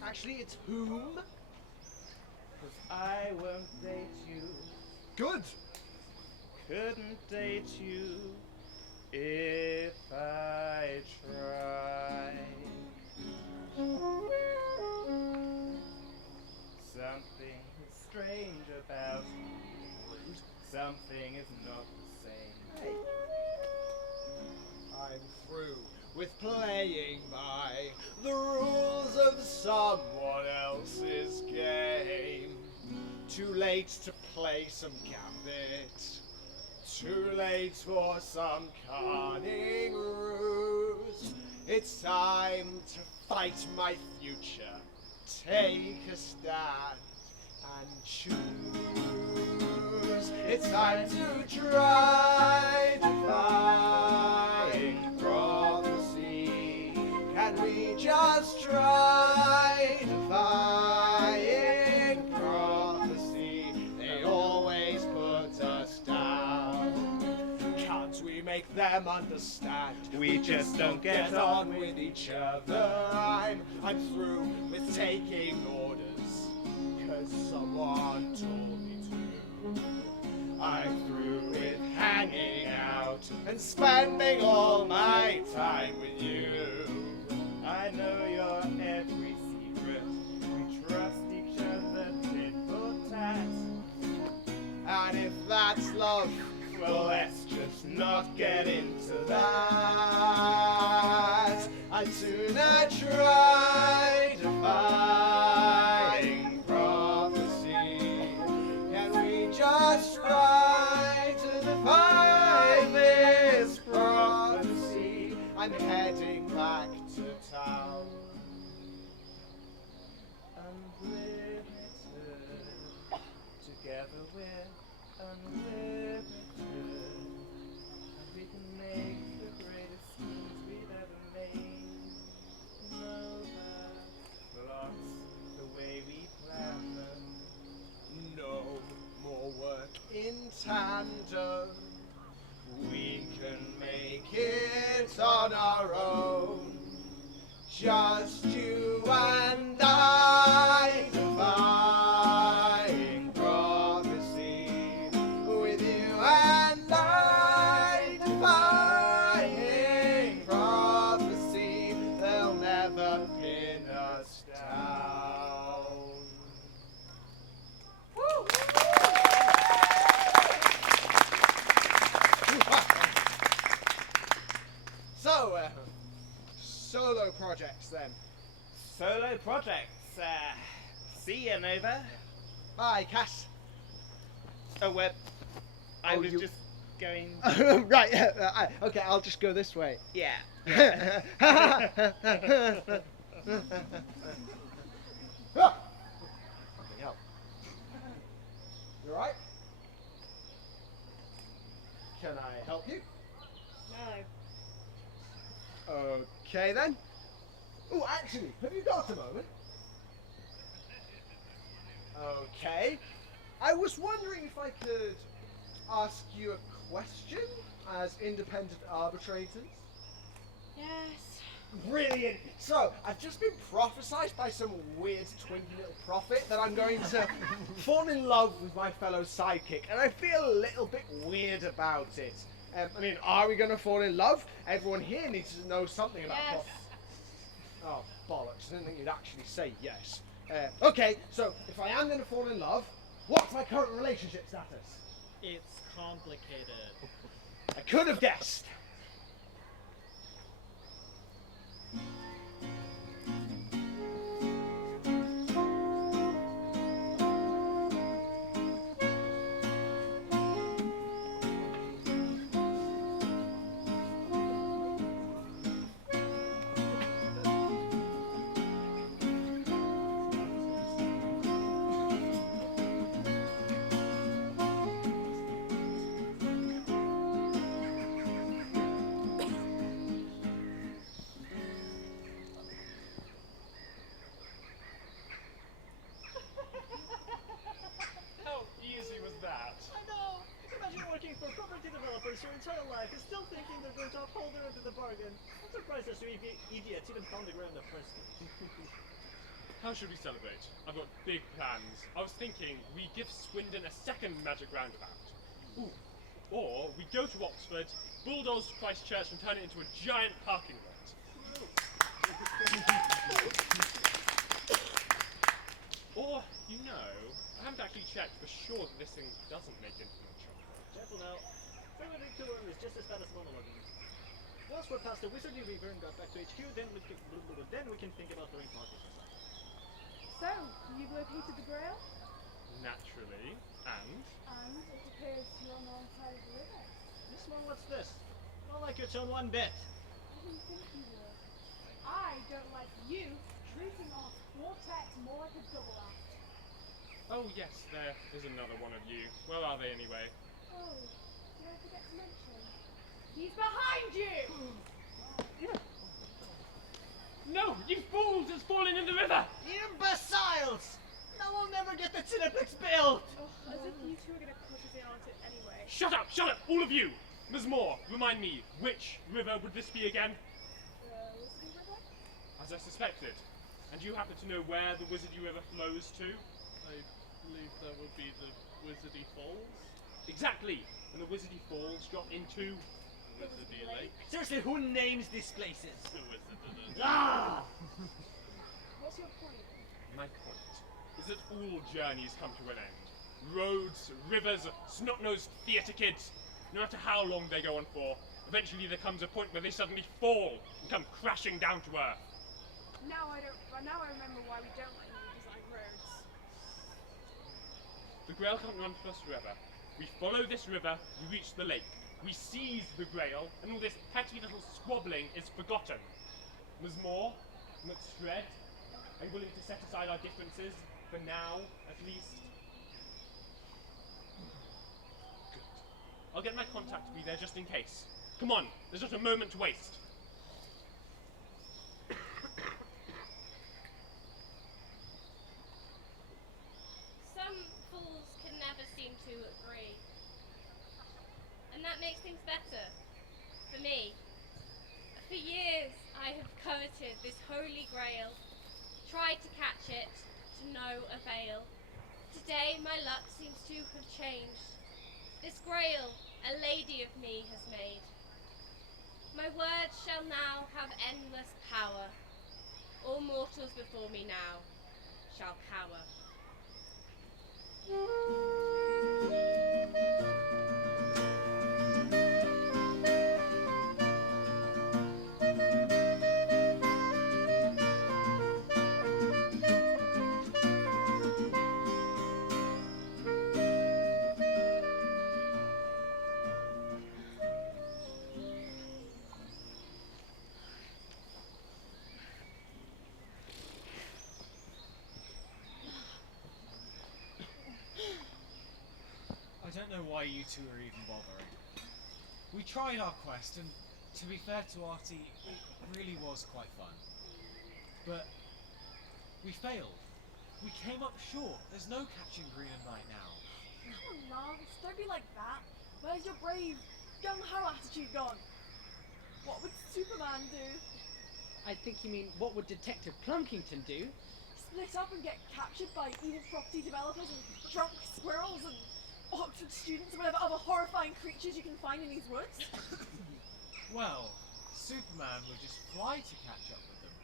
Actually, it's whom? 'Cause I won't date you. Good. Couldn't date you if I tried. Something is strange about you. Something is not the same. Hey. I'm through with playing by the rules of someone else's game. Too late to play some gambit. Too late for some cunning ruse. It's time to fight my future. Take a stand and choose. It's time to try defying prophecy. Can we just try defying prophecy? They always put us down. Can't we make them understand? We just don't get on with each other. I'm through with taking orders, 'cause someone told me to. I'm through with hanging out and spending all my time with you. I know your every secret. We trust each other tit for tat. And if that's love, well, let's just not get into that. I'd sooner try defying prophecy. Can we just try to defy this prophecy? I'm heading back to town. Unlimited. Together we're unlimited. And we can make the greatest schemes we've ever made. No plots the way we plan them. No more work in tandem. We can make it on our own. Just you and I, defying prophecy. With you and I, defying prophecy. They'll never pin us down. Woo! So, solo projects then. Solo projects. See ya, Nova. Bye, Cass. Oh, well, I Oh, was you- just going. Right, okay, I'll just go this way. Yeah. Ah! Fucking hell. You alright? Can I help you? No. Okay then. Oh, actually, have you got a moment? Okay. I was wondering if I could ask you a question as independent arbitrators. Yes. Brilliant! So, I've just been prophesied by some weird twinkly little prophet that I'm going to fall in love with my fellow sidekick, and I feel a little bit weird about it. I mean, are we going to fall in love? Everyone here needs to know something about Yes. Oh, bollocks. I didn't think you'd actually say yes. Okay, so if I am going to fall in love, what's my current relationship status? It's complicated. I could have guessed. How easy was that? I know! Imagine working for property developers your entire life and still thinking they're going to uphold their end of the bargain. I'm surprised those three idiots even found the ground the first place. How should we celebrate? I've got big plans. I was thinking we give Swindon a second magic roundabout. Ooh. Or we go to Oxford, bulldoze Christchurch and turn it into a giant parking lot. Or, you know, I haven't actually checked for sure that this thing doesn't make infinite chocolate. Careful now. Fairy too early is just as bad as monologuing. Once we're past the Wizardly River and got back to HQ, then we can think about throwing parties or something. So, you've located the Grail? Naturally. And? And it appears you're on the wrong side of the river. Miss Moore, what's this? Not like your tone one bit. I didn't think you would. I don't like you treating our quartet more like a double act. Oh yes, there is another one of you. Where are they anyway? Oh, did I forget to mention? He's behind you! No, you fools! It's fallen in the river! Imbeciles! Now we'll never get the Cineplex built! As if you two are gonna push us in on it anyway. Shut up, all of you! Ms. Moore, remind me, which river would this be again? Wizardly River? As I suspected. And do you happen to know where the Wizardly River flows to? I believe that would be the Wizardy Falls. Exactly! And the Wizardy Falls drop into... Wizardy Lake. Seriously, who names these places? The Wizardly. Ah! What's your point? My point is that all journeys come to an end. Roads, rivers, snot-nosed theatre kids, no matter how long they go on for, eventually there comes a point where they suddenly fall and come crashing down to earth. Now I remember why we don't let you design roads. The Grail can't run to us forever. We follow this river, we reach the lake. We seize the Grail, and all this petty little squabbling is forgotten. Ms. Moore, McStred, are you willing to set aside our differences, for now, at least? Good. I'll get my contact to be there just in case. Come on, there's not a moment to waste. Some fools can never seem to agree. And that makes things better. For me. For years I have coveted this holy grail, tried to catch it, to no avail. Today my luck seems to have changed. This grail a lady of me has made. My words shall now have endless power. All mortals before me now shall cower. I don't know why you two are even bothering. We tried our quest, and to be fair to Artie, it really was quite fun. But we failed. We came up short. There's no catching Green and Knight now. Come on, Lance, don't be like that. Where's your brave, gung-ho attitude gone? What would Superman do? I think you mean, what would Detective Plunkington do? Split up and get captured by evil property developers and drunk squirrels and Oxford students, or whatever other horrifying creatures you can find in these woods? Well, Superman would just fly to catch up with them.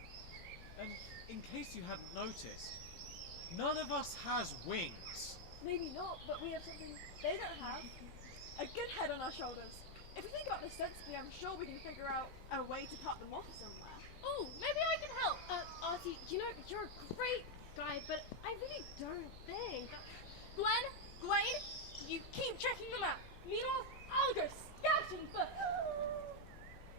And in case you hadn't noticed, none of us has wings. Maybe not, but we have something they don't have. A good head on our shoulders. If we think about this sensibly, I'm sure we can figure out a way to cut them off somewhere. Oh, maybe I can help. Artie, you know, you're a great guy, but I really don't think. Gwen, you keep checking them out. Meanwhile, I'll go scouting first.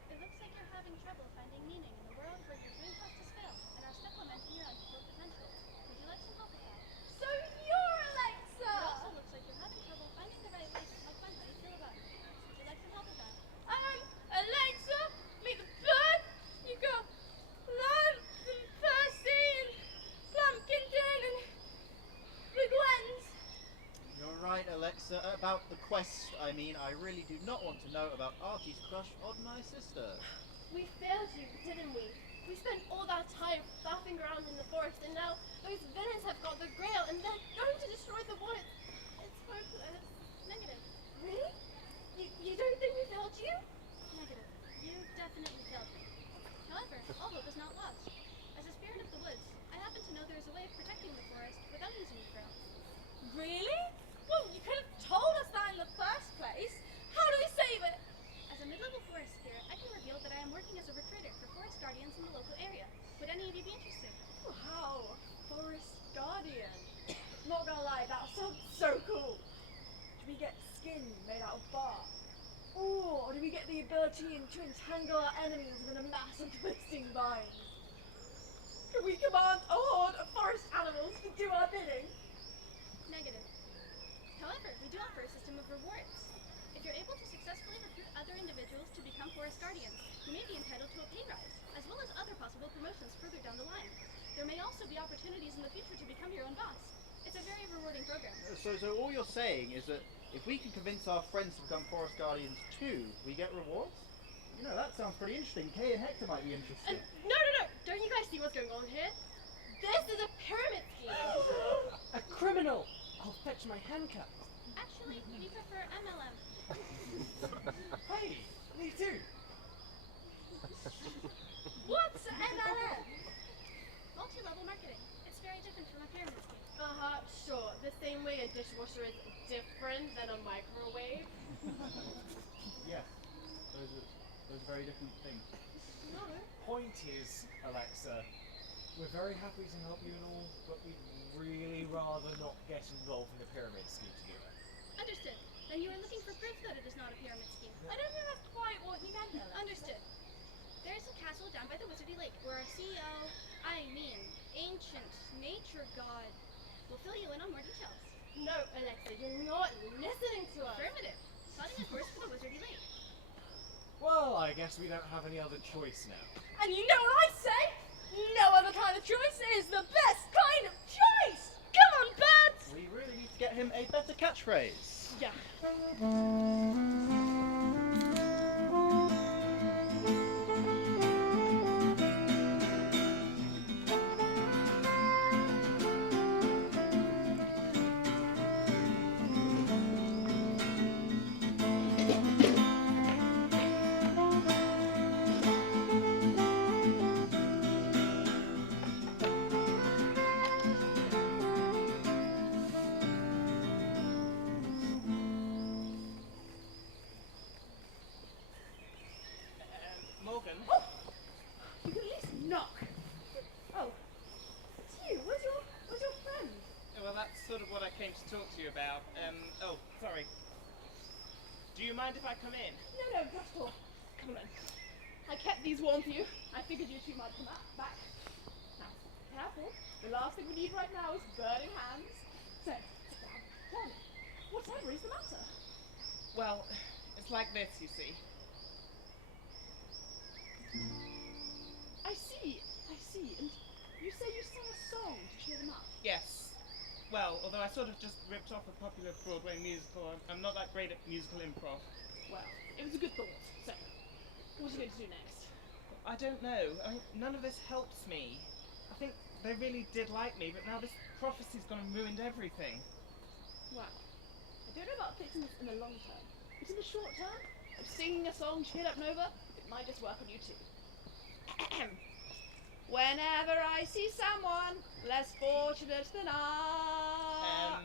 It looks like you're having trouble finding meaning in the world where your dream quest has failed and are supplementing your unfulfilled potential. Would you like some help with that? So you're Alexa! It also looks like you're having trouble finding the right way to tell friends how you feel about it. Would you like some help with that? Alexa, meet the bird. You got Lance and Percy and Plumpkinton and the Gwens. You're right, Alexa. About the quest, I mean, I really do not want to know about Artie's crush on my sister. We failed you, didn't we? We spent all that time faffing around in the forest, and now those villains have got the Grail, and they're going to destroy the woods. It's hopeless. Negative. Really? You don't think we failed you? Negative. You definitely failed me. However, all hope is not lost. As a spirit of the woods, I happen to know there is a way of protecting the forest without using the Grail. Really? Well, you could have told us that in the first place. How do we save it? As a mid-level forest spirit, I can reveal that I am working as a recruiter for forest guardians in the local area. Would any of you be interested? Wow, forest guardian. Not gonna lie, that sounds so cool. Do we get skin made out of bark? Ooh, or do we get the ability to entangle our enemies within a mass of twisting vines? Can we command a horde of forest animals to do our bidding? Negative. However, we do offer a system of rewards. If you're able to successfully recruit other individuals to become forest guardians, you may be entitled to a pay rise, as well as other possible promotions further down the line. There may also be opportunities in the future to become your own boss. It's a very rewarding program. So all you're saying is that if we can convince our friends to become forest guardians too, we get rewards? You know, that sounds pretty interesting. Kay and Hector might be interested. No. Don't you guys see what's going on here? This is a pyramid scheme. A criminal! I'll fetch my handcuffs. Actually, we prefer MLM. Hey, me too. What's MLM? Multi-level marketing. It's very different from a pyramid scheme. Sure. The same way a dishwasher is different than a microwave. Yes, those are very different things. No. Point is, Alexa, we're very happy to help you and all, but we'd really rather not get involved in the pyramid scheme together. Understood. Then you are looking for proof that it is not a pyramid scheme. I don't think that's quite what he meant, Alexa. Understood. There is a castle down by the Wizardy Lake where our CEO, ancient nature god, will fill you in on more details. No, Alexa, you're not listening to us. Affirmative. Plotting a course for the Wizardy Lake. Well, I guess we don't have any other choice now. And you know what I say? No other kind of choice is the best kind of choice! Come on, birds! We really need to get him a better catchphrase. Yeah. Morgan? You can at least knock. Oh, it's you. Where's your friend? Well, that's sort of what I came to talk to you about. Oh, sorry. Do you mind if I come in? No, not at all. Come on in. I kept these warm for you. I figured you two might come back. Now, careful. The last thing we need right now is burning hands. So, sit down. Tell me, whatever is the matter? Well, it's like this, you see. I see. And you say you sang a song to cheer them up? Yes. Well, although I sort of just ripped off a popular Broadway musical, I'm not that great at musical improv. Well, it was a good thought. So, what are you going to do next? I don't know. I mean, none of this helps me. I think they really did like me, but now this prophecy's gone and ruined everything. Well, I don't know about fixing this in the long term, but in the short term, of singing a song cheered up Nova, it might just work on you too. Whenever I see someone less fortunate than I.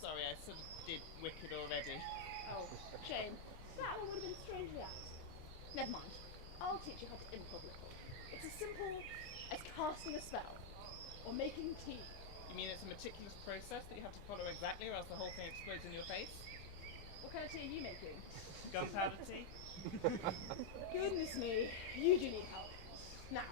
Sorry, I sort of did Wicked already. Oh, shame. That one would have been strangely apt. Never mind. I'll teach you how to improv little. It's as simple as casting a spell or making tea. You mean it's a meticulous process that you have to follow exactly, or else the whole thing explodes in your face? What kind of tea are you making? Gunpowder tea? Goodness me, you do need help. Now,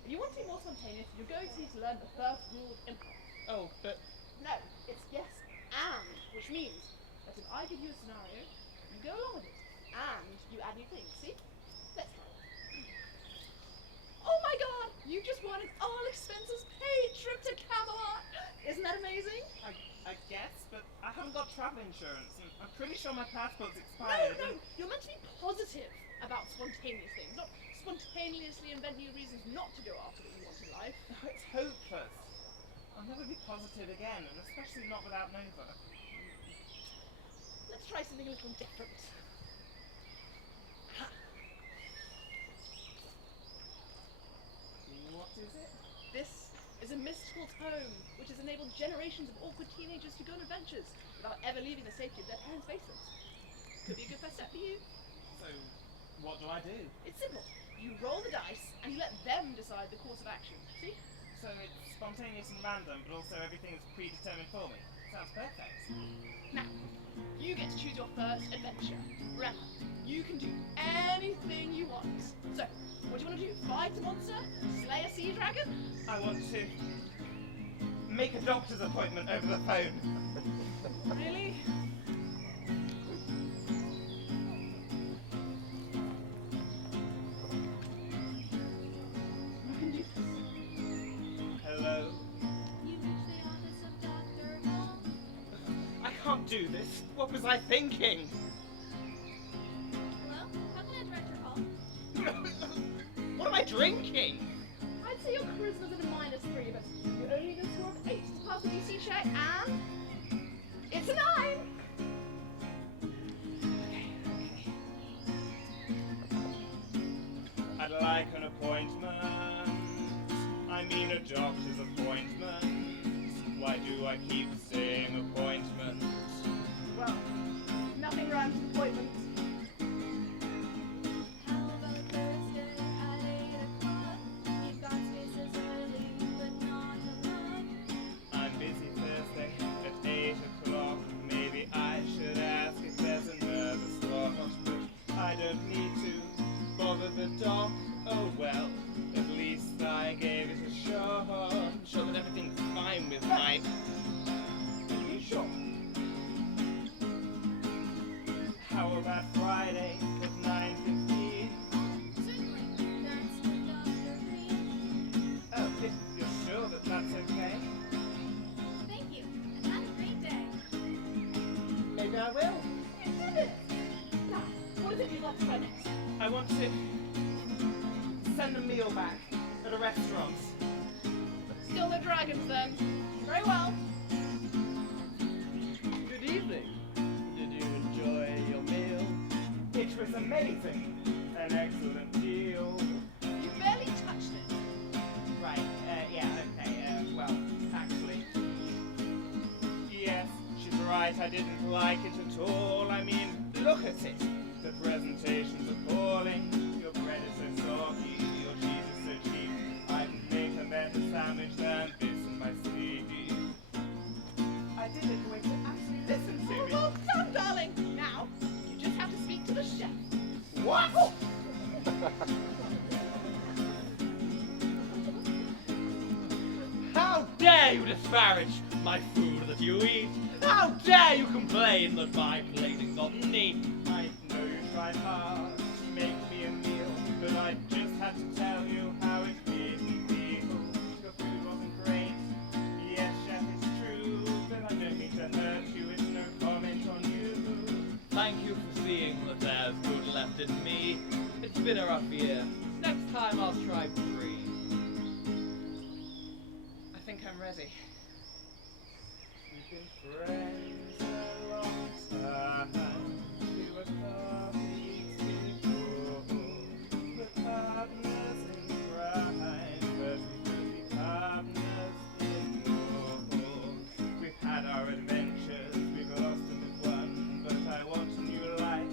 if you want to be more spontaneous, you're going to need to learn the first rule of improv. Oh, but... No, it's yes and, which means that if I give you a scenario, you go along with it, and you add new things, see? Let's go. Oh my god, you just won an all-expenses-paid trip to Camelot! Isn't that amazing? I guess, but I haven't got travel insurance, and I'm pretty sure my passport's expired. No, you're meant to be positive about spontaneous things, not spontaneously invent new reasons not to go after what you want in life. No, it's hopeless. I'll never be positive again, and especially not without Nova. Let's try something a little different. What is it? This is a mystical tome, which has enabled generations of awkward teenagers to go on adventures without ever leaving the safety of their parents' basements. Could be a good first step for you. So, what do I do? It's simple. You roll the dice, and you let them decide the course of action. See? So it's spontaneous and random, but also everything is predetermined for me. Sounds perfect. Now, you get to choose your first adventure. Remember, you can do anything you want. So, what do you want to do? Fight a monster? Slay a sea dragon? I want to make a doctor's appointment over the phone. Really? You can do this. Hello? You reach the office of Dr. Holmes. I can't do this. What was I thinking? Hello? How can I direct your call? What am I drinking? I'd say your charisma's at a -3, but you only need a score of 8 to pass the DC check, and it's a 9! I'd like an appointment. I mean a doctor's appointment. Why do I keep saying appointment? Well, nothing rhymes with appointment. How about Thursday at 8 o'clock? We've got spaces early, but not a lot. I'm busy Thursday at 8 o'clock. Maybe I should ask if there's another slot, but I don't need to bother the doc. Oh well, at least I gave it a shot. I'm sure that everything's fine with my... Are you sure? How about Friday at 9:15? Certainly. That's with Dr. Green. Oh, if you're sure that that's okay. Thank you, and have a great day. Maybe I will. You did it! Now, what is it you'd like to try next? I want to send a meal back at a restaurant. Still no dragons then. Very well. Good evening. Did you enjoy your meal? It was amazing. An excellent deal. You barely touched it. Right, yeah, okay, well, actually. Yes, she's right, I didn't like it at all. I mean, look at it. The presentation's appalling. Your bread is so soggy, your cheese is so cheap. I can make a better sandwich than this in my sleep. I did it when you actually listened to me. Well done, darling. Now, you just have to speak to the chef. What? How dare you disparage my food that you eat? How dare you complain that my plate is not neat? I know you tried hard to make me a meal, but I just had to tell you how it made me feel. Your food wasn't great, yes, chef, it's true, but I don't mean to hurt you, it's no comment on you. Thank you for seeing that there's good left in me. It's been a rough year. Next time I'll try 3. I think I'm ready. We've been friends a long time we were colleagues before, with partners in crime, but we could be partners anymore. We've had our adventures, we've lost and we've won, but I want a new life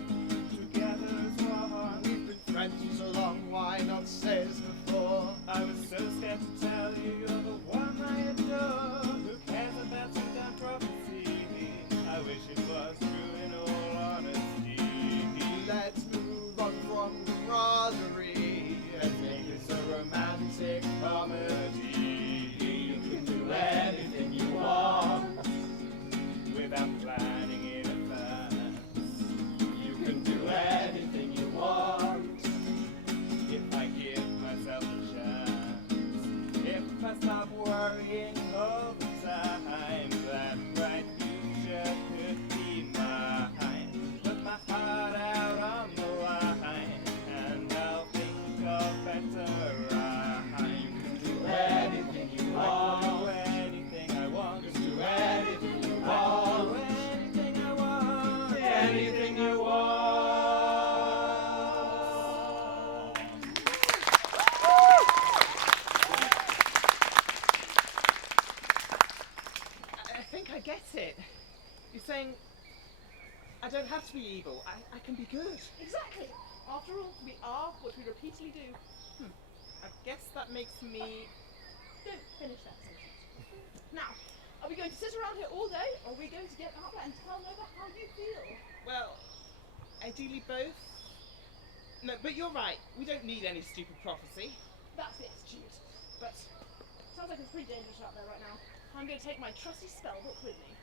together as one. We've been friends for so long, why not say as before? I was so scared to tell you you're the one I adore. Who cares about some damn prophecy? I wish it was true in all honesty. Let's move on from camaraderie and make this a romantic comedy. You can do anything you want without planning in advance. You can do anything you want if I give myself a chance. If I stop worrying all the time, that bright future could be mine. Put my heart out on the line, and I'll think of better rhymes. You can do anything you I want. can do anything I want. Do anything you I want. can do anything I want. Anything you want. I think I get it. You're saying I don't have to be evil. I can be good. Exactly. After all, we are what we repeatedly do. I guess that makes me. Don't finish that sentence. Now, are we going to sit around here all day, or are we going to get out there and tell Nova how you feel? Well, ideally both. No, but you're right. We don't need any stupid prophecy. That's the attitude. But sounds like it's pretty dangerous out there right now. I'm going to take my trusty spellbook with me.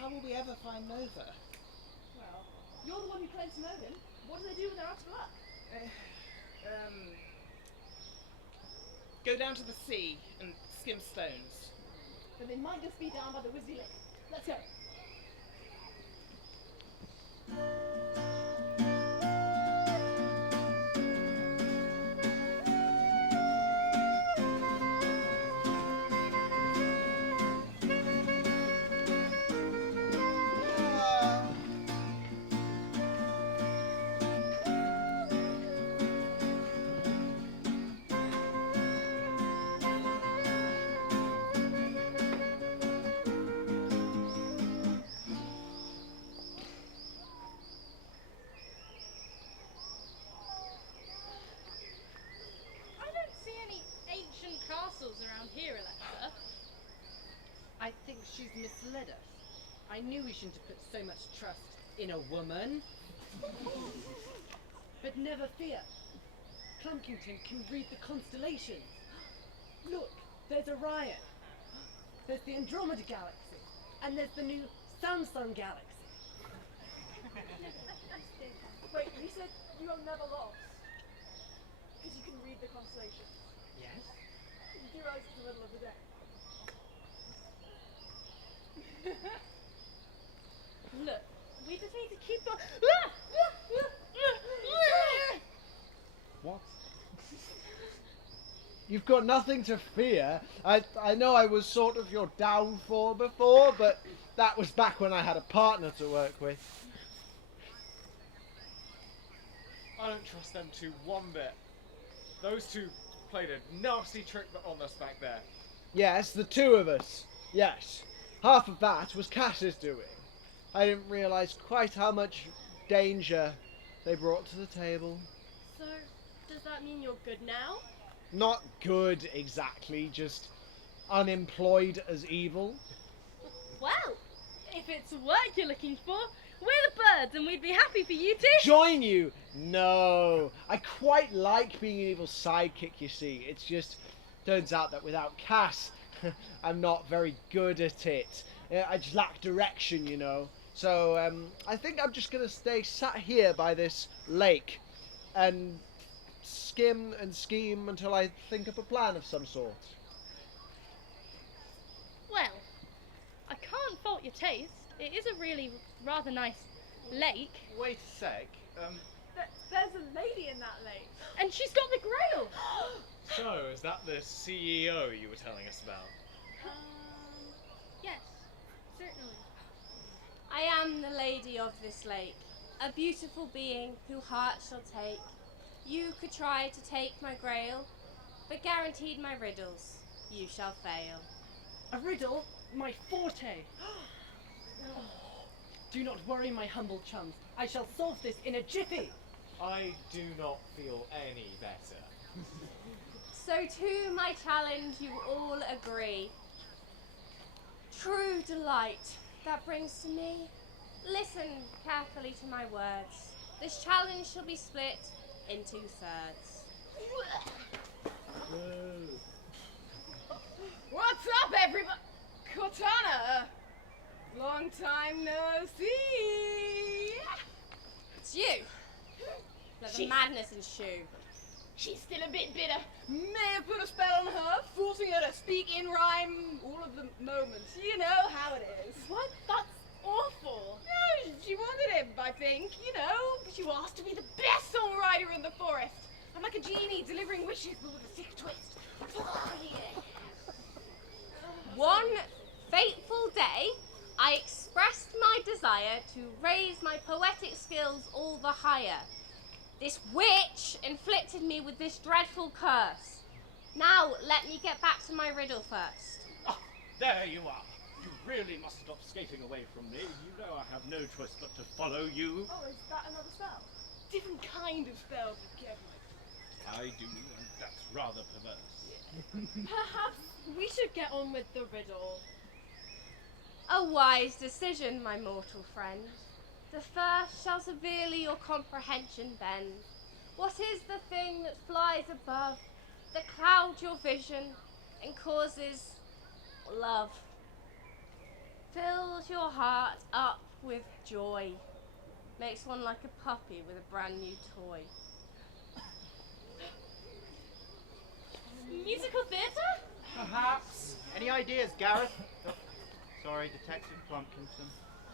How will we ever find Nova? Well, you're the one who claims to know him. What do they do when they're out of luck? Go down to the sea and skim stones. Then they might just be down by the Wizzy Lake. Let's go. I don't see any ancient castles around here, Alexa. I think she's misled us. I knew we shouldn't have put so much trust in a woman. But never fear. Plunkington can read the constellations. Look, there's Orion. There's the Andromeda Galaxy. And there's the new Samsung Galaxy. Wait, you said you are never lost. Because you can read the constellations. Yes? You do realize it's the middle of the day. Look, we just need to keep on. What? You've got nothing to fear. I know I was sort of your downfall before, but that was back when I had a partner to work with. I don't trust them two one bit. Those two played a nasty trick on us back there. Yes, the two of us. Yes. Half of that was Cass's doing. I didn't realise quite how much danger they brought to the table. So, does that mean you're good now? Not good exactly, just unemployed as evil. Well, if it's work you're looking for, we're the birds and we'd be happy for you to. Join you? No. I quite like being an evil sidekick, you see. It's just, turns out that without Cass, I'm not very good at it. I just lack direction, you know. So I think I'm just going to stay sat here by this lake and skim and scheme until I think up a plan of some sort. Well, I can't fault your taste. It is a really rather nice lake. Wait a sec. There's a lady in that lake. And she's got the grail! So, is that the CEO you were telling us about? Yes, certainly. I am the lady of this lake, a beautiful being who heart shall take. You could try to take my grail, but guaranteed my riddles, you shall fail. A riddle? My forte! Do not worry, my humble chums. I shall solve this in a jiffy! I do not feel any better. So to my challenge you all agree. True delight that brings to me. Listen carefully to my words. This challenge shall be split in 2/3. What's up, everybody? Cortana! Long time no see! It's you! Let the madness ensue. She's still a bit bitter. May have put a spell on her, forcing her to speak in rhyme all of the moments. You know how it is. What? That's awful. No, she wanted it, I think. You know, she asked to be the best songwriter in the forest. I'm like a genie delivering wishes, but with a sick twist. One fateful day, I expressed my desire to raise my poetic skills all the higher. This witch inflicted me with this dreadful curse. Now, let me get back to my riddle first. Ah, there you are. You really must stop skating away from me. You know I have no choice but to follow you. Oh, is that another spell? Different kind of spell, Kevin. I do, and that's rather perverse. Perhaps we should get on with the riddle. A wise decision, my mortal friend. The first shall severely your comprehension bend. What is the thing that flies above, that clouds your vision, and causes love? Fills your heart up with joy, makes one like a puppy with a brand new toy. Musical theatre? Perhaps. Any ideas, Gareth? Oh, sorry, Detective Plumpkinson.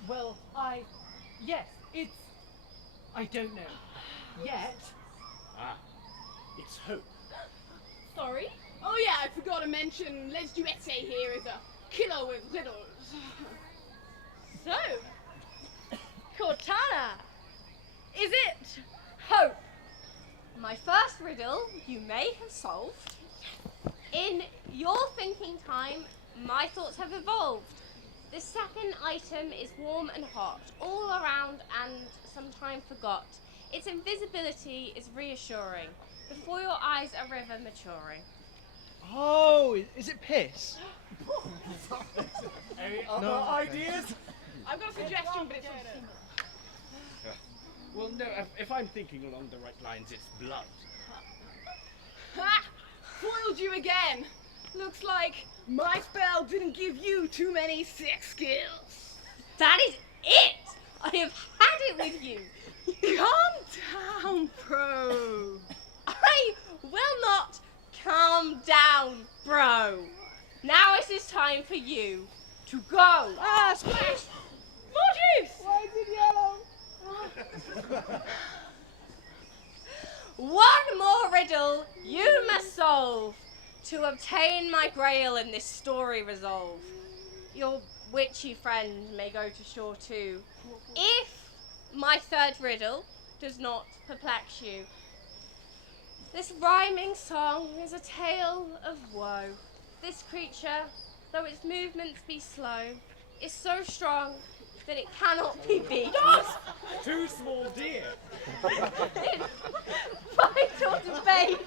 Well, yes, it's... I don't know. Yet. Ah, it's hope. Sorry? Oh yeah, I forgot to mention Les Duette here is a killer with riddles. So, Cortana, is it hope? My first riddle you may have solved. In your thinking time, my thoughts have evolved. The second item is warm and hot, all around and sometime forgot. Its invisibility is reassuring. Before your eyes a river maturing. Oh, is it piss? Any other ideas? I've got a suggestion, but it's Well, no, if I'm thinking along the right lines, it's blood. Ha! Foiled you again. Looks like my spell didn't give you too many sex skills. That is it! I have had it with you. Calm down, Pro. I will not calm down, bro. Now it is time for you to go. Ah, splash! More juice! Why is it yellow? One more riddle you must solve to obtain my grail and this story resolve. Your witchy friend may go to shore too, if my third riddle does not perplex you. This rhyming song is a tale of woe. This creature, though its movements be slow, is so strong that it cannot be beat. Too small deer. Fight or debate.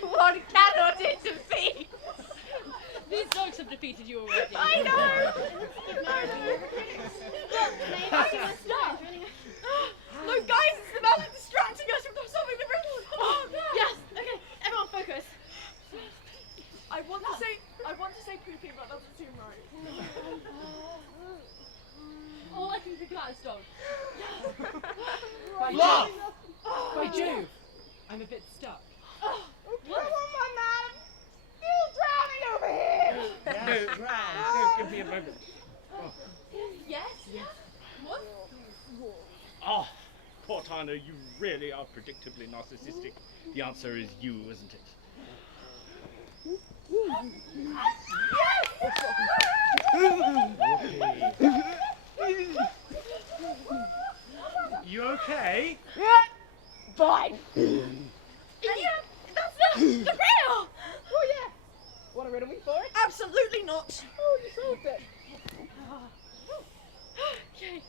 One cannot it defeat. These dogs have defeated you already. I know. No, guys, it's the man that's distracting us from solving the riddle. Oh, Yes. Okay. Everyone, focus. I want to say poopy, but that doesn't seem right. All I can think about is dog. By Laugh! Jove! By Jove! I'm a bit stuck. Come on, my man. Still drowning over here. No, give me a moment. Yes. What? Oh, Cortana, you really are predictably narcissistic. The answer is you, isn't it? You okay? Yeah, fine. Yeah, that's the grail! Oh yeah. Want to riddle me for it? Absolutely not. Oh, you solved it. Okay.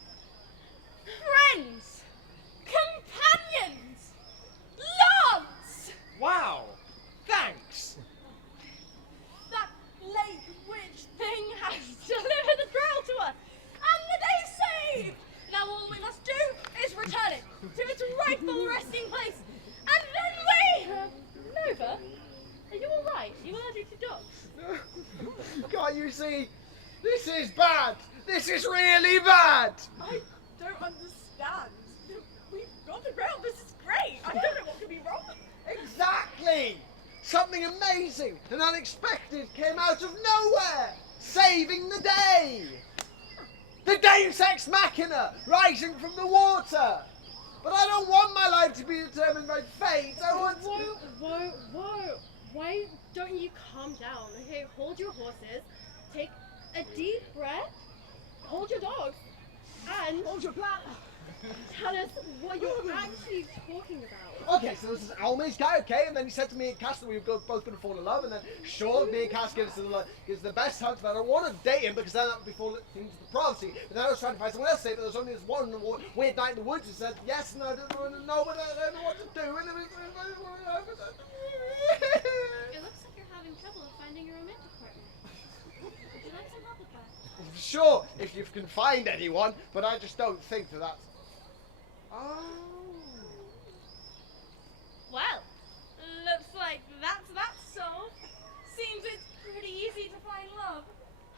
Friends! Companions! Loves! Wow! Thanks! That lake witch thing has delivered the grail to us! And the day's saved! Now all we must do is return it to its rightful resting place! And then we... Nova? Are you alright? Are you allergic to dogs? Can't you see? This is bad! This is really bad! I don't understand. We've got the grail. This is great. I don't know what could be wrong. Exactly! Something amazing and unexpected came out of nowhere, saving the day! The Deus Ex Machina, rising from the water! But I don't want my life to be determined by fate, I want... Whoa. Why don't you calm down, okay? Hold your horses, take a deep breath, hold your dogs, and... Hold your plan. Tell us what you're actually talking about. Okay, so this is Almay's guy, okay? And then he said to me and Cass that we've both going to fall in love, and then sure, me and Cass gives the best hugs, but I don't want to date him because then that would be falling into the prophecy. And then I was trying to find someone else to say, but there was only this one weird night in the woods who said yes, and I didn't know what to do, and it was... It looks like you're having trouble finding a romantic partner. Would you like some help with that? Sure, if you can find anyone, but I just don't think that that's... Well, looks like that's that solved. Seems it's pretty easy to find love.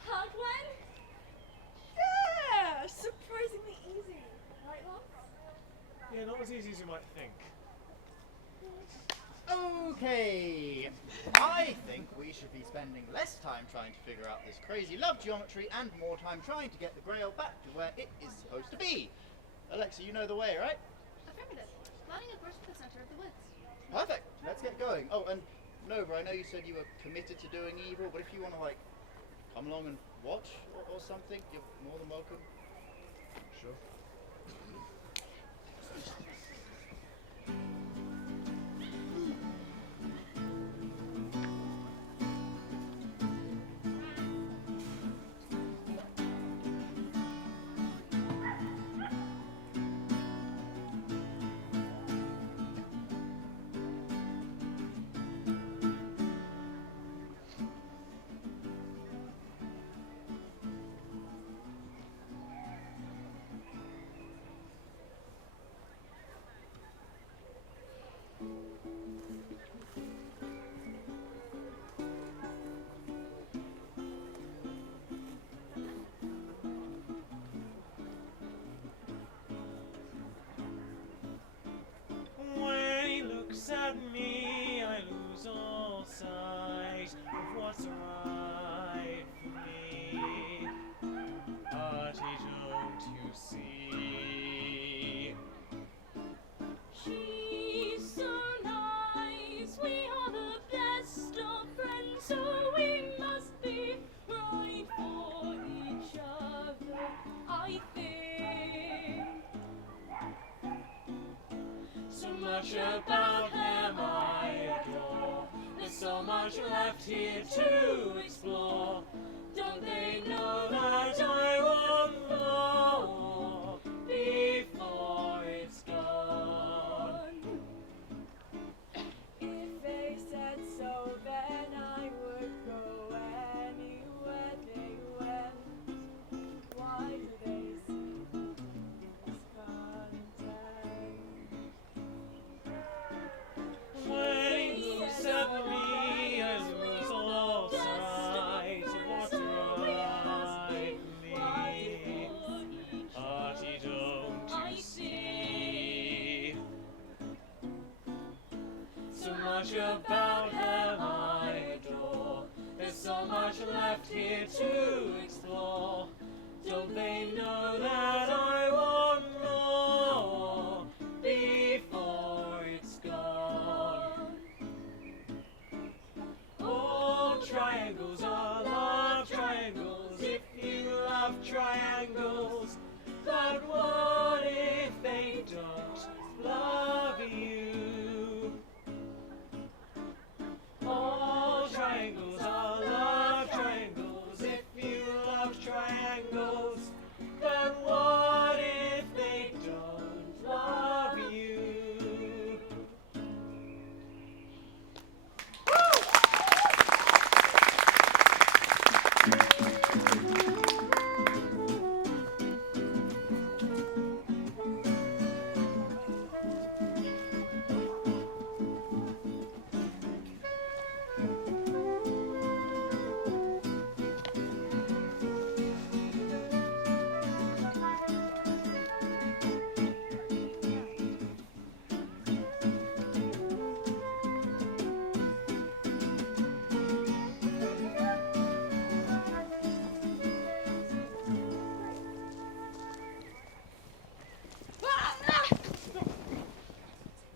Huh, Gwen? Yeah, surprisingly easy. Right, Lance? Yeah, not as easy as you might think. Okay, I think we should be spending less time trying to figure out this crazy love geometry and more time trying to get the grail back to where it is supposed to be. Alexa, you know the way, right? Affirmative. Plotting a course to the center of the woods. Perfect, let's get going. Oh, and Nova, I know you said you were committed to doing evil, but if you want to, like, come along and watch or something, you're more than welcome. Sure. When he looks at me, I lose all sight of what's right for me. Artie, don't you see? She's so nice. We are the best of friends, so we must be right for each other, I think. So much about them I adore. There's so much left here to explore. Don't they know that I want more before it's gone? If they said so, then I would go anywhere they went. Why do they seem discontent? When he looks at me, I lose all sight of what's right for me. Artie, don't you see? So much about them I adore. There's so much left here to explore. Don't they know that I want more before it's gone? Oh,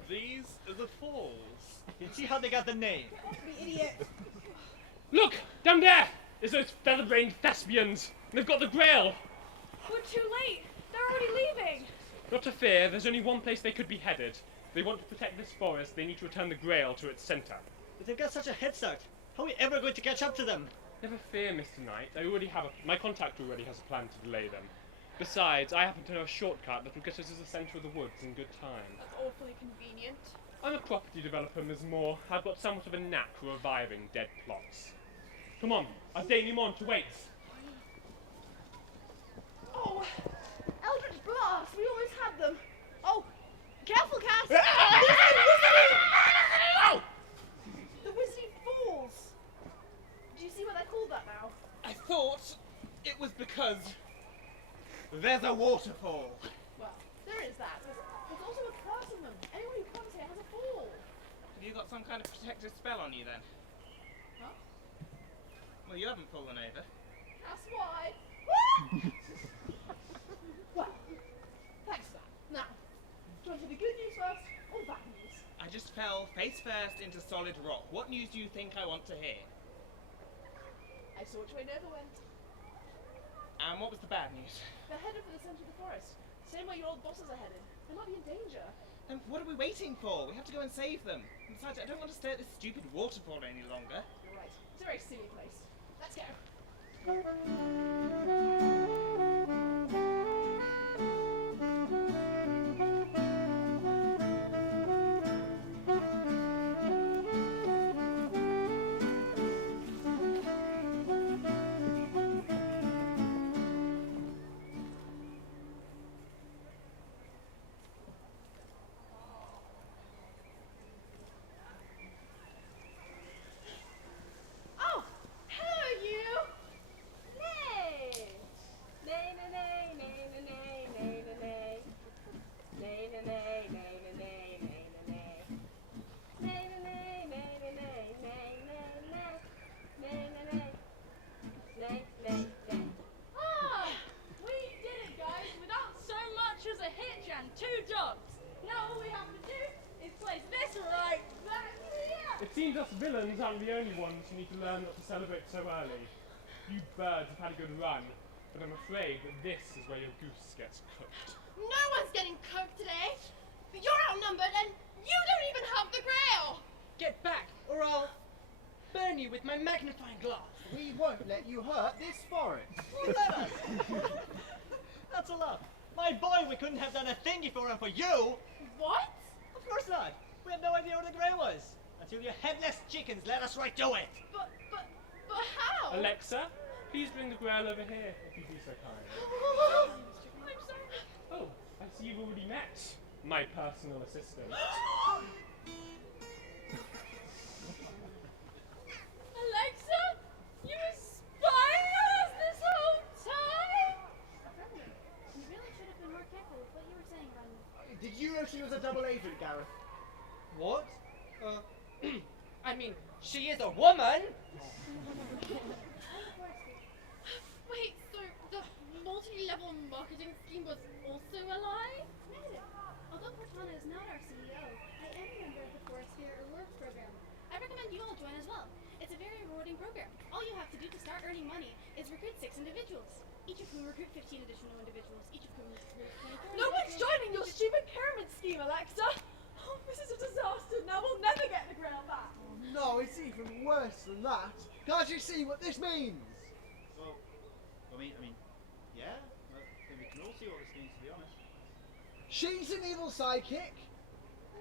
These are the falls. You can see how they got the name. The idiot. Look! Down there! There's those feather-brained thespians! They've got the Grail! We're too late. They're already leaving. Not to fear, there's only one place they could be headed. If they want to protect this forest, they need to return the Grail to its centre. But they've got such a head start. How are we ever going to catch up to them? Never fear, Mr. Knight. My contact already has a plan to delay them. Besides, I happen to know a shortcut that will get us to the centre of the woods in good time. That's awfully convenient. I'm a property developer, Ms. Moore. I've got somewhat of a knack for reviving dead plots. Come on, I've Daemon to wait. Oh, Eldritch Blast! We almost had them. Oh, careful, Cass! The Wizzy Falls! Do you see what they're called that now? I thought it was because there's a waterfall. Well, there is that. There's also a curse on them. Anyone who comes here has a fall. Have you got some kind of protective spell on you then? Huh? Well, you haven't fallen over. That's why. Well, thanks for that. Now, do you want to do the good news first or the bad news? I just fell face first into solid rock. What news do you think I want to hear? I saw which way Nova went. And what was the bad news? They're headed for the centre of the forest. Same way your old bosses are headed. They might be in danger. And what are we waiting for? We have to go and save them. Besides, I don't want to stay at this stupid waterfall any longer. You're right. It's a very silly place. Let's go. Oh, hello you. Nay. Nay, nay, nay, nay, nay, nay, nay, nay. Nay, nay, nay, nay, nay, nay, nay, nay. Nay, nay, nay, nay, nay, nay, nay, nay. Nay, nay, nay. Nay, nay, nay. Ah, we did it, guys, without so much as a hitch and 2 dogs. Now all we have to do is place this right back here. It seems us villains aren't the only ones who need to learn not to celebrate so early. You birds have had a good run, but I'm afraid that this is where your goose gets cooked. No one's getting cooked today. You're outnumbered and you don't even have the Grail. Get back, or I'll burn you with my magnifying glass. We won't let you hurt this forest. That's a lot. My boy, we couldn't have done a thing if it weren't for you. What? Of course not. We had no idea where the Grail was. Until your headless chickens let us right do it. But how? Alexa, please bring the Grail over here, if you'd be so kind. I'm sorry. Oh, I see you've already met my personal assistant. Alexa, you were spying on us this whole time? You really should have been more careful with what you were saying, Ren. Did you know she was a double agent, Gareth? What? I mean, she is a woman! Wait, so the multi-level marketing scheme was also a lie? No. Although Cortana is not our CEO, I am a member of the Forest Fair Rewards program. I recommend you all join as well. It's a very rewarding program. All you have to do to start earning money is recruit 6 individuals, each of whom recruit 15 additional individuals, each of whom recruit 24 No one's individuals. joining your stupid pyramid scheme, Alexa. Oh, this is a disaster. Now we'll never get the Grail back. No, it's even worse than that. Can't you see what this means? Well, I mean, yeah. Well, then we can all see what this means, to be honest. She's an evil sidekick,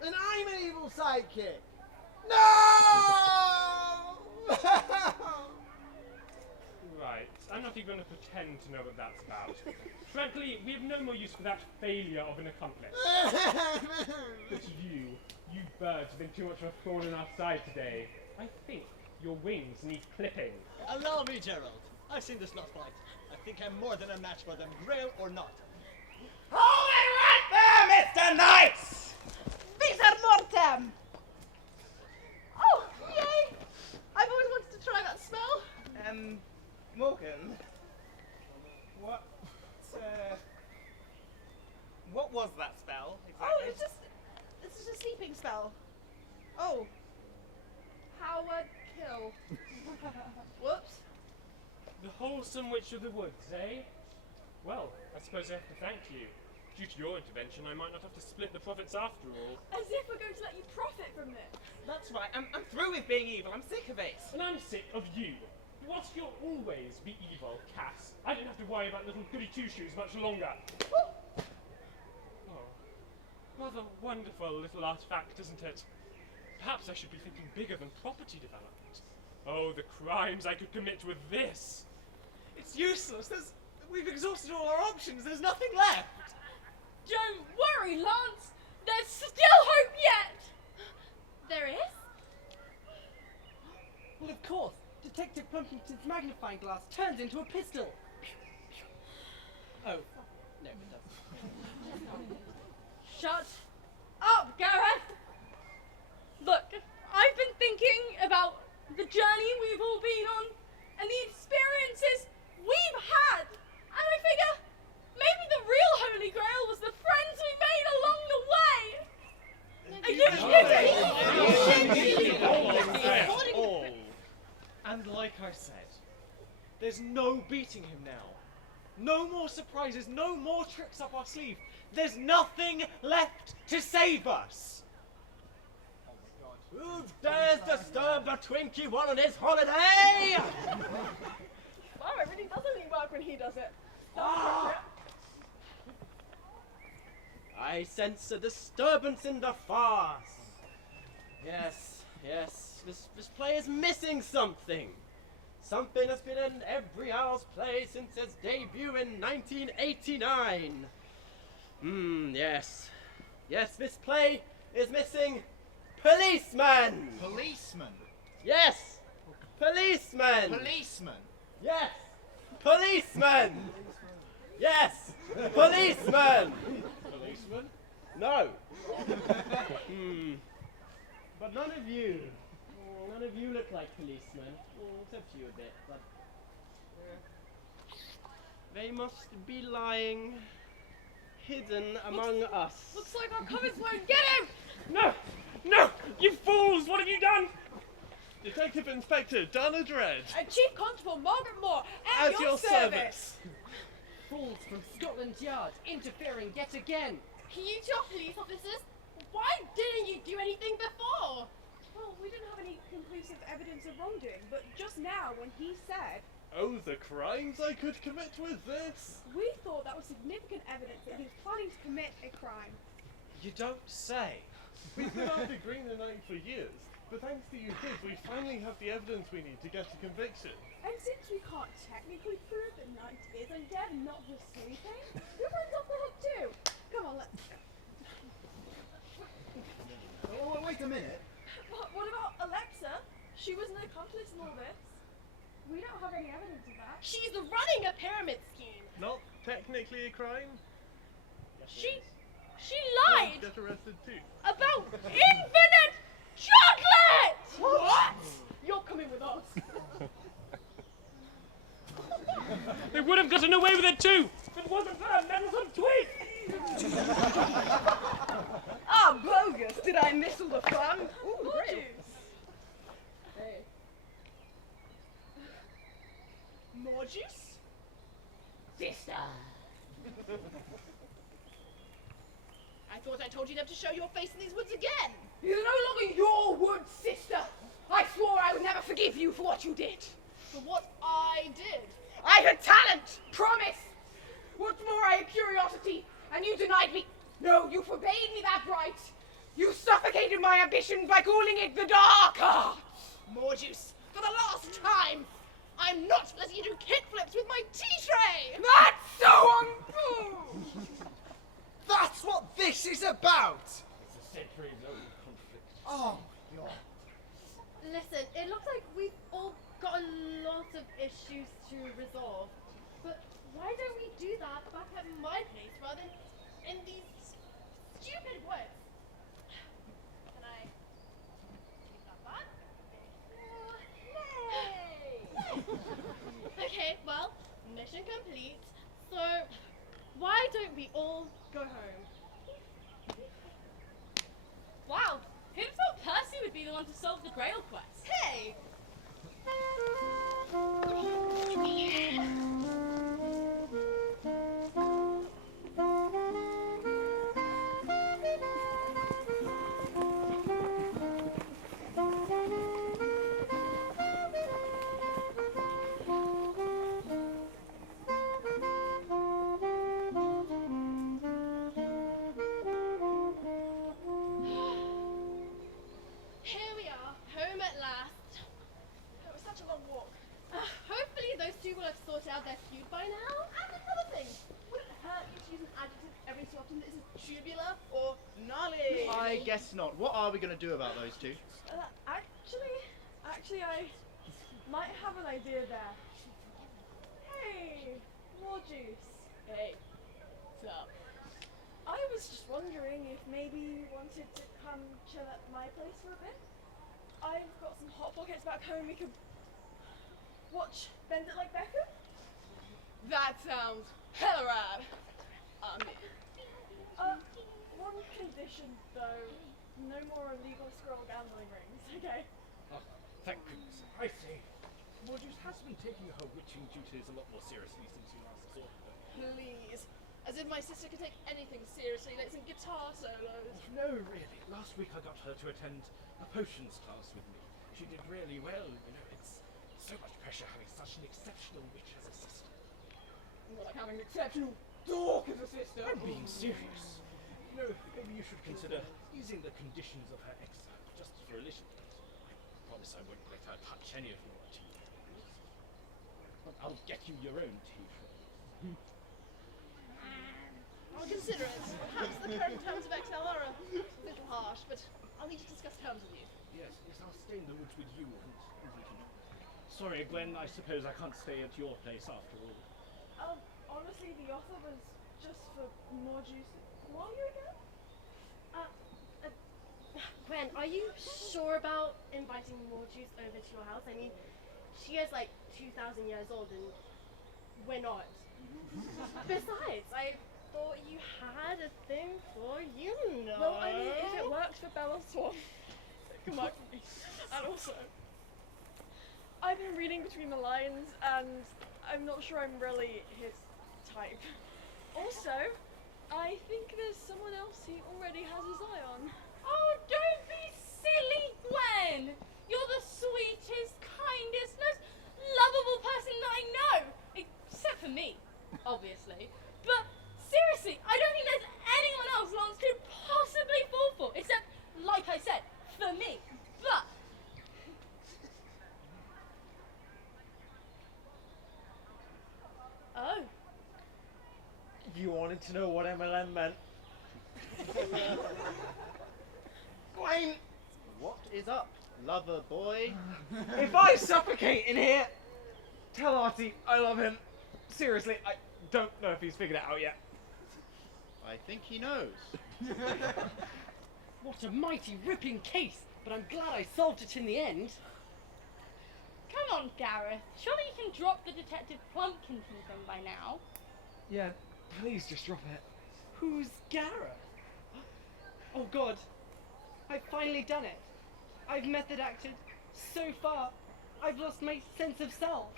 and I'm an evil sidekick. No! Right. want to pretend to know what that's about. Frankly, we have no more use for that failure of an accomplice. But you birds have been too much of a thorn in our side today. I think your wings need clipping. Allow me, Gerald. I've seen this lot fight. I think I'm more than a match for them, grail or not. Hold it right there, Mr. Knights! Visor Mortem! Oh, yay! I've always wanted to try that smell. Morgan, what was that spell exactly? Oh, it's just a sleeping spell. Oh. Power kill. Whoops. The wholesome witch of the woods, eh? Well, I suppose I have to thank you. Due to your intervention, I might not have to split the profits after all. As if we're going to let you profit from this. That's right, I'm through with being evil, I'm sick of it. And I'm sick of you. Whilst you'll always be evil, Cass, I don't have to worry about little goody two-shoes much longer. Oh, rather wonderful little artifact, isn't it? Perhaps I should be thinking bigger than property development. Oh, the crimes I could commit with this! It's useless. We've exhausted all our options. There's nothing left. Don't worry, Lance. There's still hope yet. There is? Well, of course. Detective Plumpington's magnifying glass turns into a pistol. Oh, no, it doesn't. Shut up, Gareth. Look, I've been thinking about the journey we've all been on and the experiences we've had. And I figure maybe the real Holy Grail was the friends we made along the way. Are you kidding? All. And like I said, there's no beating him now. No more surprises, no more tricks up our sleeve. There's nothing left to save us. Who dares disturb the Twinkie one on his holiday? Wow, it really does only work when he does it. I sense a disturbance in the farce. Yes, this play is missing something. Something that's been in every Owl's play since its debut in 1989. Yes, this play is missing policemen! Policeman? Yes! Policemen! Policeman? Yes! Policemen! Yes! Policemen! Policeman? No! But none of you look like policemen. Except you a bit, but... they must be lying hidden among us. Looks like our covers won't get him. No! No! You fools! What have you done? Detective Inspector Donna Dredd. And Chief Constable Margaret Moore At your service. Fools from Scotland Yard interfering yet again. You two are police officers. Why didn't you do anything before? Well, we didn't have any conclusive evidence of wrongdoing, but just now when he said, Oh, the crimes I could commit with this. we thought that was significant evidence that he was planning to commit a crime. You don't say. We've been after Green the Knight for years, but thanks to you kids, we finally have the evidence we need to get to conviction. And since we can't technically prove that Knight is undead and not just sleeping, who runs off the hook too? Come on, let's... Oh, wait a minute. What about Alexa? She was an accomplice in all this. We don't have any evidence of that. She's running a pyramid scheme. Not technically a crime. She lied Get arrested too. about infinite chocolate. What? You're coming with us. They would have gotten away with it too! If it wasn't for a meddlesome twig! Ah, bogus! Did I miss all the fun? Ooh, great. Hey. More juice? Sister! I thought I told you never to show your face in these woods again. These are no longer your woods, sister. I swore I would never forgive you for what you did. For what I did. I had talent, promise. What's more, I had curiosity, and you denied me. No, you forbade me that right. You suffocated my ambition by calling it the dark arts. More juice. For the last time, I'm not letting you do kickflips with my tea this is about? It's a centuries-old conflict. Oh, God. Listen, it looks like we've all got a lot of issues to resolve. But why don't we do that back at my place rather than in these stupid woods? Can I keep that back? Yay! Okay, well, mission complete. So, why don't we all go home? Wow, who'd have thought Percy would be the one to solve the Grail quest? Hey! Here we are, home at last. It was such a long walk. Hopefully those two will have sorted out their feud by now. And another thing, would it hurt you to use an adjective every so often that isn't tubular or gnarly? I guess not. What are we going to do about those two? Actually, I might have an idea there. Hey, more juice. Hey, what's up? I was just wondering if maybe you wanted to come chill at my place for a bit. I've got some hot pockets back home. We could watch Bend It Like Beckham. That sounds hella rad. I'm in. One condition though, no more illegal scroll gambling rings, okay? Oh, thank goodness. I say, Morjuice has been taking her witching duties a lot more seriously since you last saw her. Please. As if my sister could take anything seriously, like some guitar solos. No, really. Last week I got her to attend a potions class with me. She did really well, you know. It's so much pressure having such an exceptional witch as a sister. More like having an exceptional dork as a sister. I'm being serious. You know, maybe you should consider easing the conditions of her exile just for a little bit. I promise I won't let her touch any of your tea. But I'll get you your own tea. I'll consider it. Perhaps the current terms of exile are a little harsh, but I'll need to discuss terms with you. Yes, I'll stay in the woods with you and sorry, Gwen, I suppose I can't stay at your place after all. Honestly, the offer was just for more juice. What are you again? Gwen, are you sure about inviting more juice over to your house? I mean, she is like 2,000 years old and we're not. Besides, I thought you had a thing for you know. Well, I mean, if it works for Bella Swan, come on. And also, I've been reading between the lines, and I'm not sure I'm really his type. Also, I think there's someone else he already has his eye on. Oh, don't be silly, Gwen! You're the sweetest, kindest, most lovable person that I know! Except for me, obviously. But seriously, I don't think there's anyone else Lance could possibly fall for, except, like I said, for me. But oh. You wanted to know what MLM meant? Gwen! What is up, lover boy? If I suffocate in here, tell Artie I love him. Seriously, I don't know if he's figured it out yet. I think he knows. What a mighty ripping case, but I'm glad I solved it in the end. Come on, Gareth. Surely you can drop the Detective Plumpkinson thing by now. Yeah, please just drop it. Who's Gareth? Oh God, I've finally done it. I've method acted. So far, I've lost my sense of self.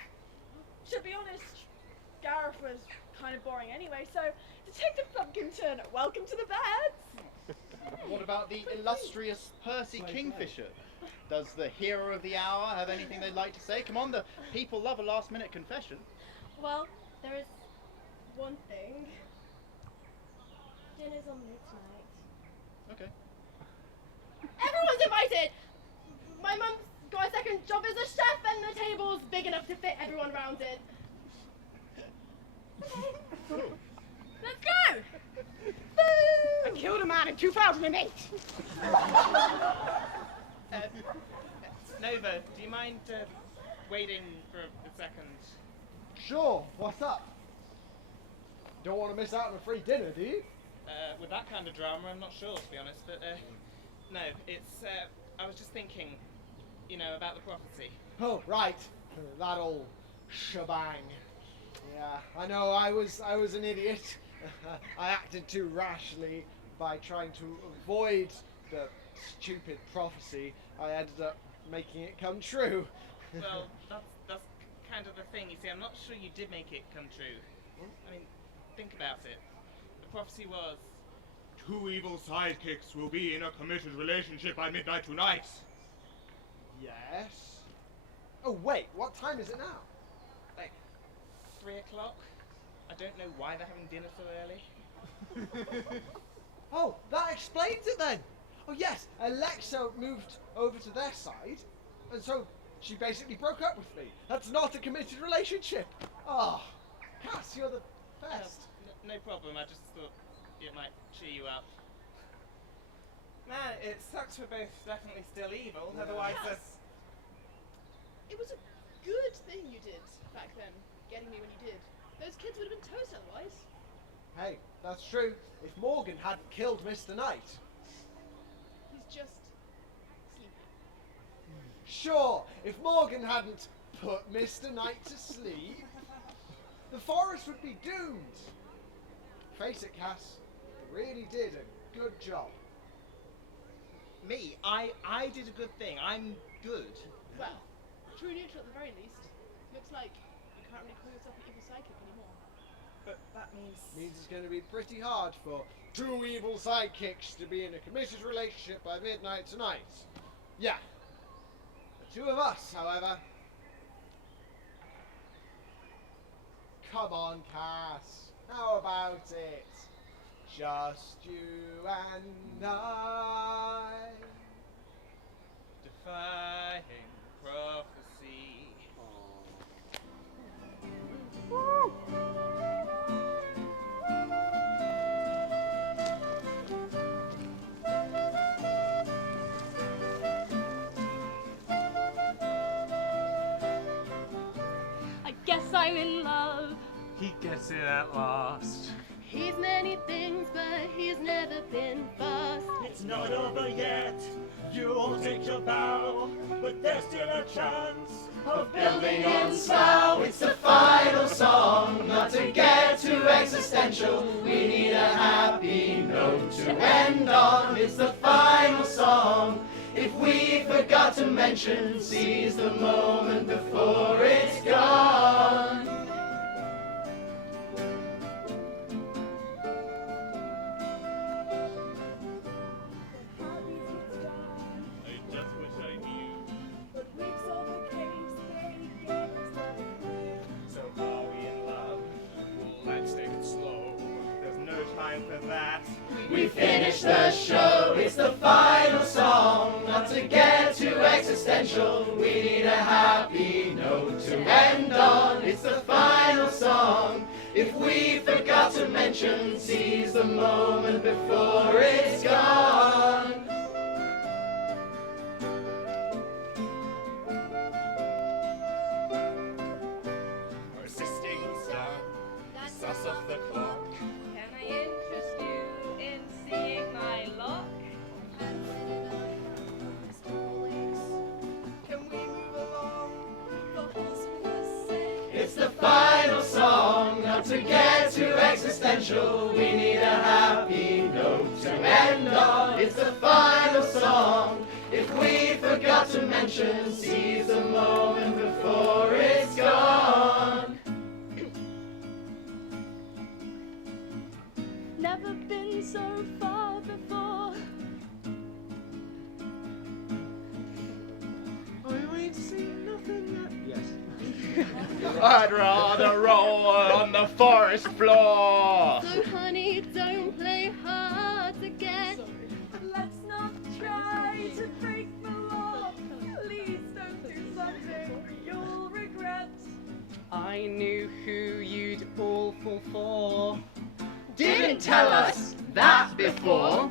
To be honest, Gareth was kind of boring anyway, so Detective Pumpkinton, welcome to the beds! What about the illustrious Percy Kingfisher? Does the hero of the hour have anything they'd like to say? Come on, the people love a last-minute confession. Well, there is one thing. Dinner's on me tonight. Okay. Everyone's invited! My mum's got a second job as a chef and the table's big enough to fit everyone round it. Let's go! I killed a man in 2008. Nova, do you mind waiting for a second? Sure, what's up? Don't want to miss out on a free dinner, do you? With that kind of drama, I'm not sure, to be honest, but no, it's, I was just thinking, you know, about the prophecy. Oh, right. That old shebang. Yeah, I know, I was an idiot. I acted too rashly by trying to avoid the stupid prophecy. I ended up making it come true. Well, that's kind of the thing. You see, I'm not sure you did make it come true. I mean, think about it. The prophecy was... 2 evil sidekicks will be in a committed relationship by midnight tonight. Yes? Oh, wait, what time is it now? Like, 3 o'clock? I don't know why they're having dinner so early. Oh, that explains it then. Oh yes, Alexa moved over to their side, and so she basically broke up with me. That's not a committed relationship. Oh, Cass, you're the best. No problem, I just thought it might cheer you up. Man, it sucks we're both definitely still evil, otherwise Yes. It was a good thing you did back then, getting me when you did. Those kids would have been toast otherwise. Hey, that's true. If Morgan hadn't killed Mr. Knight. He's just sleeping. Sure, if Morgan hadn't put Mr. Knight to sleep, the forest would be doomed. Face it, Cass, you really did a good job. Me? I did a good thing. I'm good. Well, true neutral at the very least. Looks like you can't really call yourself an evil psychic anymore. But that means It's going to be pretty hard for 2 evil sidekicks to be in a committed relationship by midnight tonight. Yeah. The 2 of us, however. Come on, Cass. How about it? Just you and I. defying prophecy. I guess I'm in love. He gets it at last. He's many things, but he's never been fast. It's not over yet. You'll take your bow, but there's still a chance of Building on style, it's the final song. Not to get too existential, we need a happy note to end on. It's the final song. If we forgot to mention, seize the moment before it's gone. I just wish I knew. But we've solved the case, they gave us nothing. So are we in love? Well, let's take it slow. There's no time for that. We finished the show, it's the final song. Not to get too existential, we need a happy note to end on. It's the final song. If we forgot to mention, seize the moment before it's gone. Persisting star, sus of the clock. Can I interest you in seeing my lock? Can we move along for wholesomeness' sake? It's the final song, not to get too existential. We need a happy note to end on. It's the final song. If we forgot to mention, seize the moment before it's gone. Never been so far before. Are you waiting to see nothing yet? Yes. I'd rather roll on the forest floor. So honey, don't play hard to get. Let's not try to break the law. Please don't do something you'll regret. I knew who you'd all fall for. didn't tell us that before.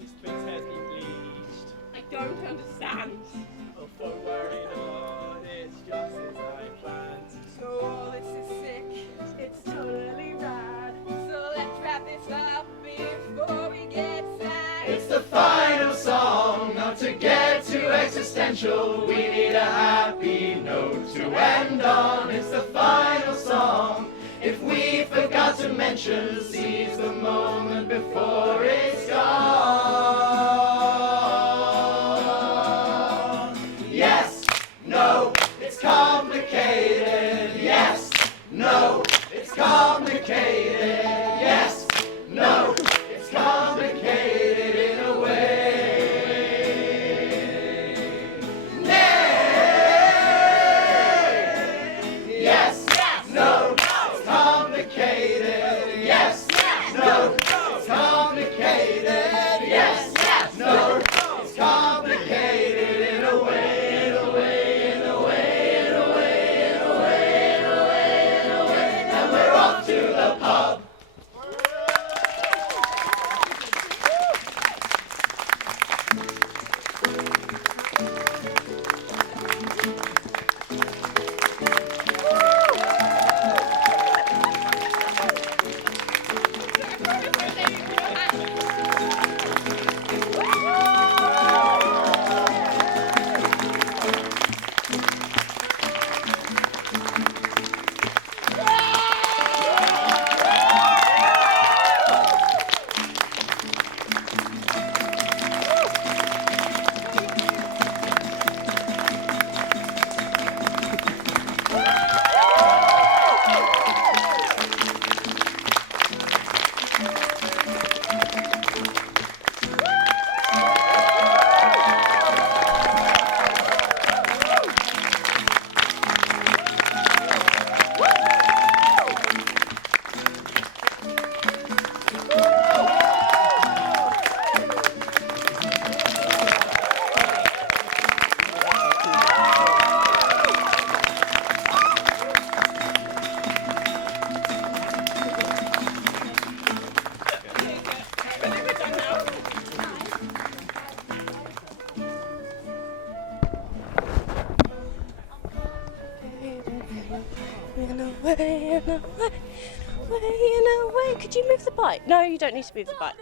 This place has been bleached. I don't understand. Oh, don't worry not, it's just as I planned. So all this is sick, it's totally rad. So let's wrap this up before we get sad. It's the final song, not to get too existential. We need a happy note to end on. It's the final song. If we forgot to mention, seize the moment before it's gone. Yes, no, it's complicated. Yes, no, it's complicated. Yes, no, it's complicated in a way. Nay. Yes, no, it's complicated. Yes, no, it's complicated. Yes, no, it's complicated in a way, in a way, in a way, in a way, in a way, in a way, in a way. And we're off to the pub. Could you move the bike? No, you don't need to move the bike.